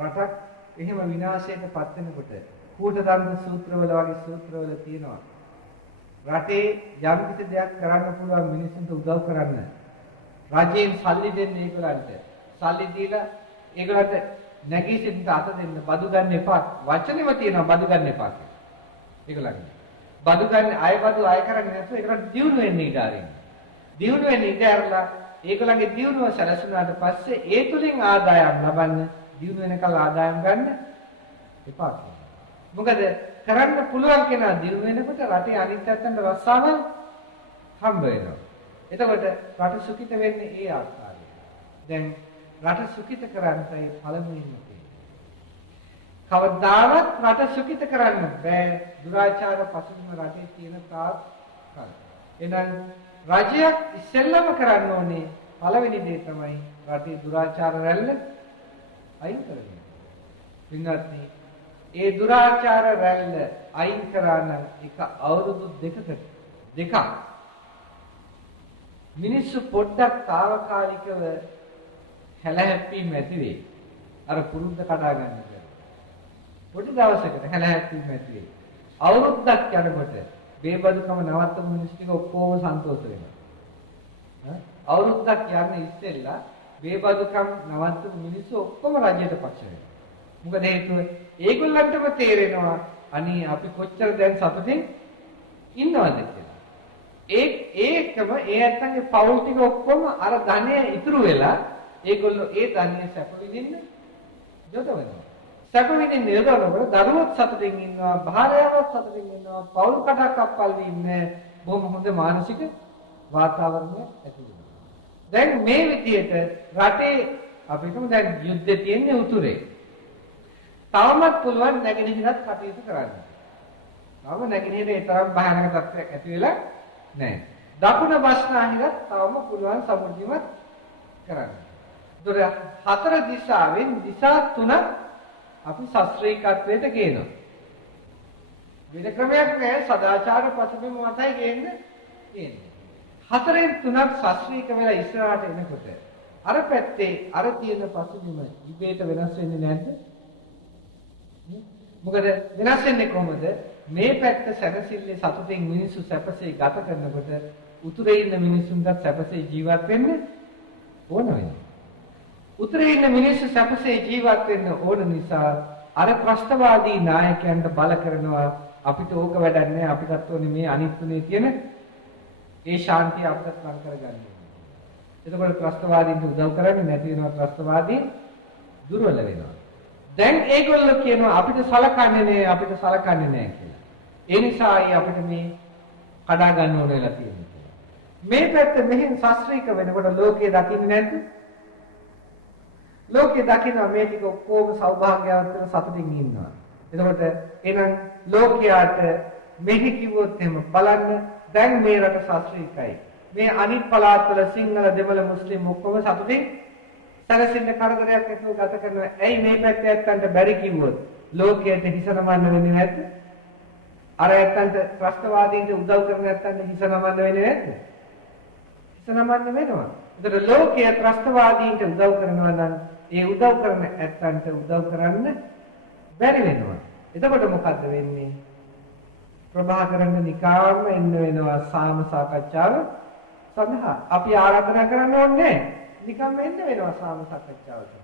රටක් එහෙම විනාශයටපත් වෙනකොට කූටදන්ත සූත්‍රවල වගේ සූත්‍රවල තියෙනවා. රටේ යම් කිසි දෙයක් කරන්න පුළුවන් මිනිස්සුන්ට උදව් කරන්න. රජයෙන් සල්ලි දෙන්න ඒගොල්ලන්ට. සල්ලි දීලා ඒගොල්ලන්ට නැගී සිටින්න අත දෙන්න බදු ගන්න එපා. වචනෙම තියෙනවා බදු ගන්න එපා කියලා. ඒගොල්ලන්ගේ. බදු ගන්න බදු අය කරන්නේ නැතුව ඒගොල්ලන්ට දියුණු වෙන්න ඉඩ අරින්න. දියුණු වෙන්න ඉඩ අරලා ඒගොල්ලන්ගේ දියුණුව සැලසුණාට පස්සේ ඒ තුලින් ආදායම් ලබන්න දියුණු වෙනකල් ආදායම් ගන්න එපා කියලා. මොකද කරන්න පුළුවන් කෙනා දිනු වෙනකොට රටේ අනිත් පැත්තට රස්සාවල් හම්බ වෙනවා. එතකොට රට සුඛිත වෙන්නේ ඒ ආකාරයට. දැන් රට සුඛිත කරන්නයි පළමුවෙන්ම තියෙන්නේ. කවදාවත් රට සුඛිත කරන්න බෑ දුරාචාර පසුබිම රටේ තියෙන තාක් කල්. එහෙනම් රජයක් ඉස්සෙල්ලම කරන්න ඕනේ පළවෙනි දේ තමයි රටේ දුරාචාර රැල්ල අයින් කරගන්න. වින්නත්නි ඒ දුරාචාර රැල්ල අයින් කරා නම් එක අවුරුදු දෙකක් මිනිස්සු පොඩ්ඩක් తాවකාලිකව හැලහැප්පීම් ඇති වෙයි. අර පුරුද්ද කඩා ගන්න බැහැ. පොඩි දවසකට හැලහැප්පීම් ඇති වෙයි. අවුරුද්දක් යනකොට බේබදුකම නවත්තපු මිනිස්සු ටික ඔක්කොම සන්තෝෂ වෙනවා. අවුරුද්දක් යන්න ඉස්සෙල්ලා බේබදුකම් නවත්තපු මිනිස්සු ඔක්කොම රජයට පක්ෂ වෙනවා. මොකද හේතුව ඒගොල්ලන්ටම තේරෙනවා අනේ අපි කොච්චර දැන් සතුටින් ඉන්නවද කියලා. ඒකම ඒ ඇත්තන්ගේ පවුල් ටික ඔක්කොම අර ධනය ඉතුරු වෙලා ඒගොල්ලෝ ඒ ධනය සැප විඳින්න යොදවනවා. සැප විඳින්න යොදවනකොට දරුවොත් සතුටින් ඉන්නවා, භාර්යාවත් සතුටින් ඉන්නවා, පවුල් කඩක් අප්පල් වෙන්නේ බොහොම හොඳ මානසික වාතාවරණයක් ඇති වෙනවා. දැන් මේ විදිහට රටේ අපිටම දැන් යුද්ධය තියෙන්නේ උතුරේ. තවමත් පුළුවන් නැගෙනහිරත් කටයුතු කරන්න. තවම නැගෙනහිරේ තරම් භයානක තත්ත්වයක් ඇති වෙලා නැහැ. දකුණ බස්නාහිරත් තවම පුළුවන් සමෘද්ධිමත් කරන්න. ඒතර හතර දිශාවෙන් දිශා තුනක් අපි ශාස්ත්‍රීයත්වයට ගේනවා. වෙන ක්‍රමයක් නැහැ සදාචාර පසුබිම මතයි ගේන්නේ. හතරෙන් තුනක් ශාස්ත්‍රීය වෙලා ඉස්සරහට එනකොට අර පැත්තේ අර තියෙන පසුබිම ඉබේට වෙනස් වෙන්නේ නැද්ද? මොකද වෙනස් වෙන්නේ කොහොමද? මේ පැත්ත සැනසille සතුටින් මිනිස්සු සැපසේ ගත කරනකොට උතුරේ ඉන්න මිනිස්සුන්ට සැපසේ ජීවත් වෙන්න ඕන වෙනවා. උතුරේ ඉන්න මිනිස්සු සැපසේ ජීවත් වෙන්න ඕන නිසා අර ප්‍රශ්නවාදී නායකයන්ට බල කරනවා අපිට ඕක වැඩක් නැහැ අපිටත් ඕනේ මේ අනිත් තුනේ තියෙන ඒ ශාන්තිය අපිට ලං කරගන්න. එතකොට ප්‍රශ්නවාදීන්ට උදව් කරන්නේ නැති වෙනවා ප්‍රශ්නවාදී දුර්වල වෙනවා. දැන් ඒගොල්ලෝ කියනවා අපිට සලකන්නේ නැහැ කියලා. ඒ නිසායි අපිට මේ කඩා ගන්න ඕන වෙලා තියෙන්නේ. මේ පැත්ත මෙහෙන් ශාස්ත්‍රීය වෙනකොට ලෝකයේ දකින්නේ නැද්ද? ලෝකයේ දකින්න මේ ටික ඔක්කොම සෞභාග්‍යවත් වෙන සතුටින් ඉන්නවා. එතකොට එහෙනම් ලෝකයාට මෙහි කිව්වොත් එහෙම බලන්න දැන් මේ රට ශාස්ත්‍රීයයි. මේ අනිත් පළාත්වල සිංහල දෙමළ මුස්ලිම් ඔක්කොම සතුටින් සැලසෙන්න කරදරයක් නැතුව ගත කරනවා. ඇයි මේ පැත්තේ ඇත්තන්ට බැරි කිව්වොත් ලෝකයට හිස නමන්න වෙන්නේ නැද්ද? අර ඇත්තන්ට ප්‍රශ්නවාදීන්ට උදව් කරන ඇත්තන්ට හිස නමන්න වෙන්නේ නැද්ද? හිස නමන්න වෙනවා. ඒතර ලෝකයේ ප්‍රශ්නවාදීන්ට උදව් කරනවා නම් ඒ උදව් කරන ඇත්තන්ට උදව් කරන්න බැරි වෙනවා. එතකොට මොකද්ද වෙන්නේ? ප්‍රභාකරන් නිකාම එන්න වෙනවා සාම සාකච්ඡාව සඳහා. අපි ආරාධනා කරන්න ඕනේ නැහැ. නිකම්ම එන්න වෙනවා සාම සාකච්ඡාවට.